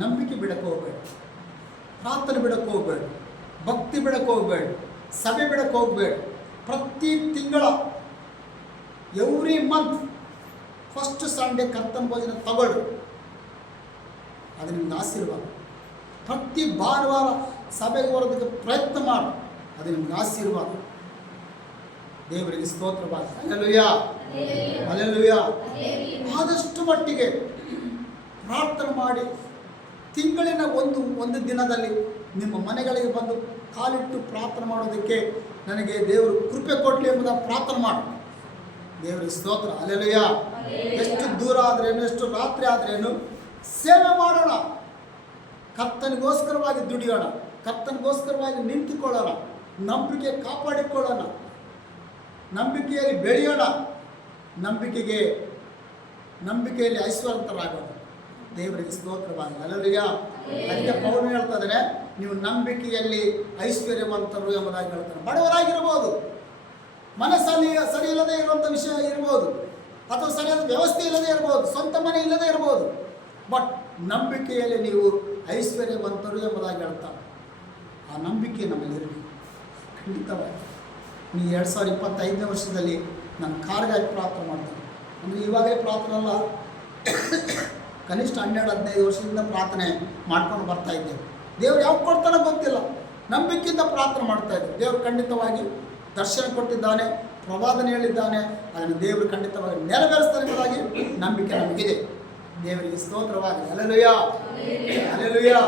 ನಂಬಿಕೆ ಬಿಡಕ್ಕೆ ಹೋಗಬೇಡ, ಪ್ರಾರ್ಥನೆ ಬಿಡಕ್ಕೆ ಹೋಗಬೇಡ, ಭಕ್ತಿ ಬಿಡಕ್ಕೆ ಹೋಗಬೇಡ, ಸಭೆ ಬಿಡಕ್ಕೆ ಹೋಗಬೇಡ. ಪ್ರತಿ ತಿಂಗಳ ಎವ್ರಿ ಮಂತ್ ಫಸ್ಟ್ ಸಂಡೇ ಕರ್ತನ ಭೋಜನ ತಗೊಳ್ಳಿ, ಅದು ನಿಮ್ಗೆ ಆಶೀರ್ವಾದ. ಪ್ರತಿ ಭಾನುವಾರ ಸಭೆಗೆ ಬರೋದಕ್ಕೆ ಪ್ರಯತ್ನ ಮಾಡಿ, ಅದು ನಿಮ್ಗೆ ಆಶೀರ್ವಾದ. ದೇವರಿಗೆ ಸ್ತೋತ್ರವಾಗಲಿ. ಹಲ್ಲೆಲೂಯಾ. ಆದಷ್ಟು ಮಟ್ಟಿಗೆ ಪ್ರಾರ್ಥನೆ ಮಾಡಿ ತಿಂಗಳಿನ ಒಂದು ದಿನದಲ್ಲಿ ನಿಮ್ಮ ಮನೆಗಳಿಗೆ ಬಂದು ಕಾಲಿಟ್ಟು ಪ್ರಾರ್ಥನೆ ಮಾಡೋದಕ್ಕೆ ನನಗೆ ದೇವರು ಕೃಪೆ ಕೊಡಲಿ ಎಂಬುದಾಗಿ ಪ್ರಾರ್ಥನೆ ಮಾಡಿ. ದೇವರಿಗೆ ಸ್ತೋತ್ರ. ಹಲ್ಲೆಲೂಯಾ. ಎಷ್ಟು ದೂರ ಆದ್ರೇನು, ಎಷ್ಟು ರಾತ್ರಿ ಆದ್ರೇನು ಸೇವೆ ಮಾಡೋಣ. ಕರ್ತನಿಗೋಸ್ಕರವಾಗಿ ದುಡಿಯೋಣ, ಕರ್ತನಿಗೋಸ್ಕರವಾಗಿ ನಿಂತುಕೊಳ್ಳೋಣ, ನಂಬಿಕೆ ಕಾಪಾಡಿಕೊಳ್ಳೋಣ, ನಂಬಿಕೆಯಲ್ಲಿ ಬೆಳೆಯೋಣ, ನಂಬಿಕೆಯಲ್ಲಿ ಐಶ್ವರ್ಯವಂತರಾಗೋಣ. ದೇವರಿಗೆ ಸ್ತೋತ್ರವಾಗಲಿ. ಹಲ್ಲೆಲೂಯಾ. ಅದಕ್ಕೆ ಪೌಲನು ಹೇಳ್ತಾ ಇದ್ದಾನೆ, ನೀವು ನಂಬಿಕೆಯಲ್ಲಿ ಐಶ್ವರ್ಯವಂತರು ಎಂಬುದಾಗಿ ಹೇಳ್ತಾನೆ. ಬಡವರಾಗಿರ್ಬೋದು, ಮನಸ್ಸಲ್ಲಿ ಸರಿ ಇಲ್ಲದೆ ಇರುವಂಥ ವಿಷಯ ಇರ್ಬೋದು, ಅಥವಾ ಸರಿಯಾದ ವ್ಯವಸ್ಥೆ ಇಲ್ಲದೆ ಇರ್ಬೋದು, ಸ್ವಂತ ಮನೆ ಇಲ್ಲದೆ ಇರ್ಬೋದು, ಬಟ್ ನಂಬಿಕೆಯಲ್ಲಿ ನೀವು ಐಶ್ವರ್ಯವಂತರು ಎಂಬುದಾಗಿ ಹೇಳ್ತಾರೆ. ಆ ನಂಬಿಕೆ ನಮ್ಮಲ್ಲಿ ಇರಲಿ ಖಂಡಿತವಾಗಿ. ನೀವು 2025ನೇ ವರ್ಷದಲ್ಲಿ ನಾನು ಕಾರ್ಗಾಗಿ ಪ್ರಾರ್ಥನೆ ಮಾಡ್ತೇನೆ. ಅಂದರೆ ಇವಾಗಲೇ ಪ್ರಾರ್ಥನೆ ಅಲ್ಲ, ಕನಿಷ್ಠ 12-15 ವರ್ಷದಿಂದ ಪ್ರಾರ್ಥನೆ ಮಾಡ್ಕೊಂಡು ಬರ್ತಾ ಇದ್ದೇವೆ. ದೇವ್ರು ಯಾವಾಗ ಕೊಡ್ತಾನೋ ಗೊತ್ತಿಲ್ಲ, ನಂಬಿಕೆಯಿಂದ ಪ್ರಾರ್ಥನೆ ಮಾಡ್ತಾ ಇದ್ದೇವೆ. ದೇವರು ಖಂಡಿತವಾಗಿ ದರ್ಶನ ಕೊಟ್ಟಿದ್ದಾನೆ, ಪ್ರವಾದನೆ ಹೇಳಿದ್ದಾನೆ, ಅದನ್ನು ದೇವರು ಖಂಡಿತವಾಗಿ ನೆರವೇರಿಸ್ತಾನೆ ಎಂಬುದಾಗಿ ನಂಬಿಕೆ ನಮಗಿದೆ. ದೇವರಿಗೆ ಸ್ತೋತ್ರವಾಗಲಿ. ಹಲ್ಲೆಲೂಯಾ. ಹಲ್ಲೆಲೂಯಾ.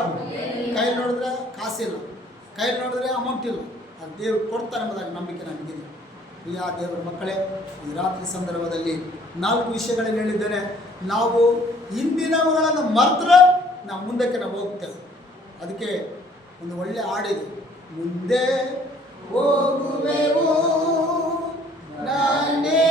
ಕೈ ನೋಡಿದ್ರೆ ಕಾಸಿಲ್ಲ, ಕೈ ನೋಡಿದ್ರೆ ಅಮೌಂಟ್ ಇಲ್ಲ, ಅದು ದೇವರು ಕೊಡ್ತಾನೆ ಎಂಬುದಾಗಿ ನಂಬಿಕೆ ನಮಗಿದೆ. ಪ್ರಿಯ ದೇವರ ಮಕ್ಕಳೇ, ಈ ರಾತ್ರಿ ಸಂದರ್ಭದಲ್ಲಿ 4 ವಿಷಯಗಳನ್ನು ಹೇಳಿದ್ದೇನೆ. ನಾವು ಹಿಂದಿನವುಗಳನ್ನು ಮರೆತರೆ ನಾವು ಮುಂದಕ್ಕೆ ಹೋಗ್ತೇವೆ. ಅದಕ್ಕೆ ಒಂದು ಒಳ್ಳೆಯ ಹಾಡಿದೆ, ಮುಂದೆ ಹೋಗುವೆವು ನಾನೇ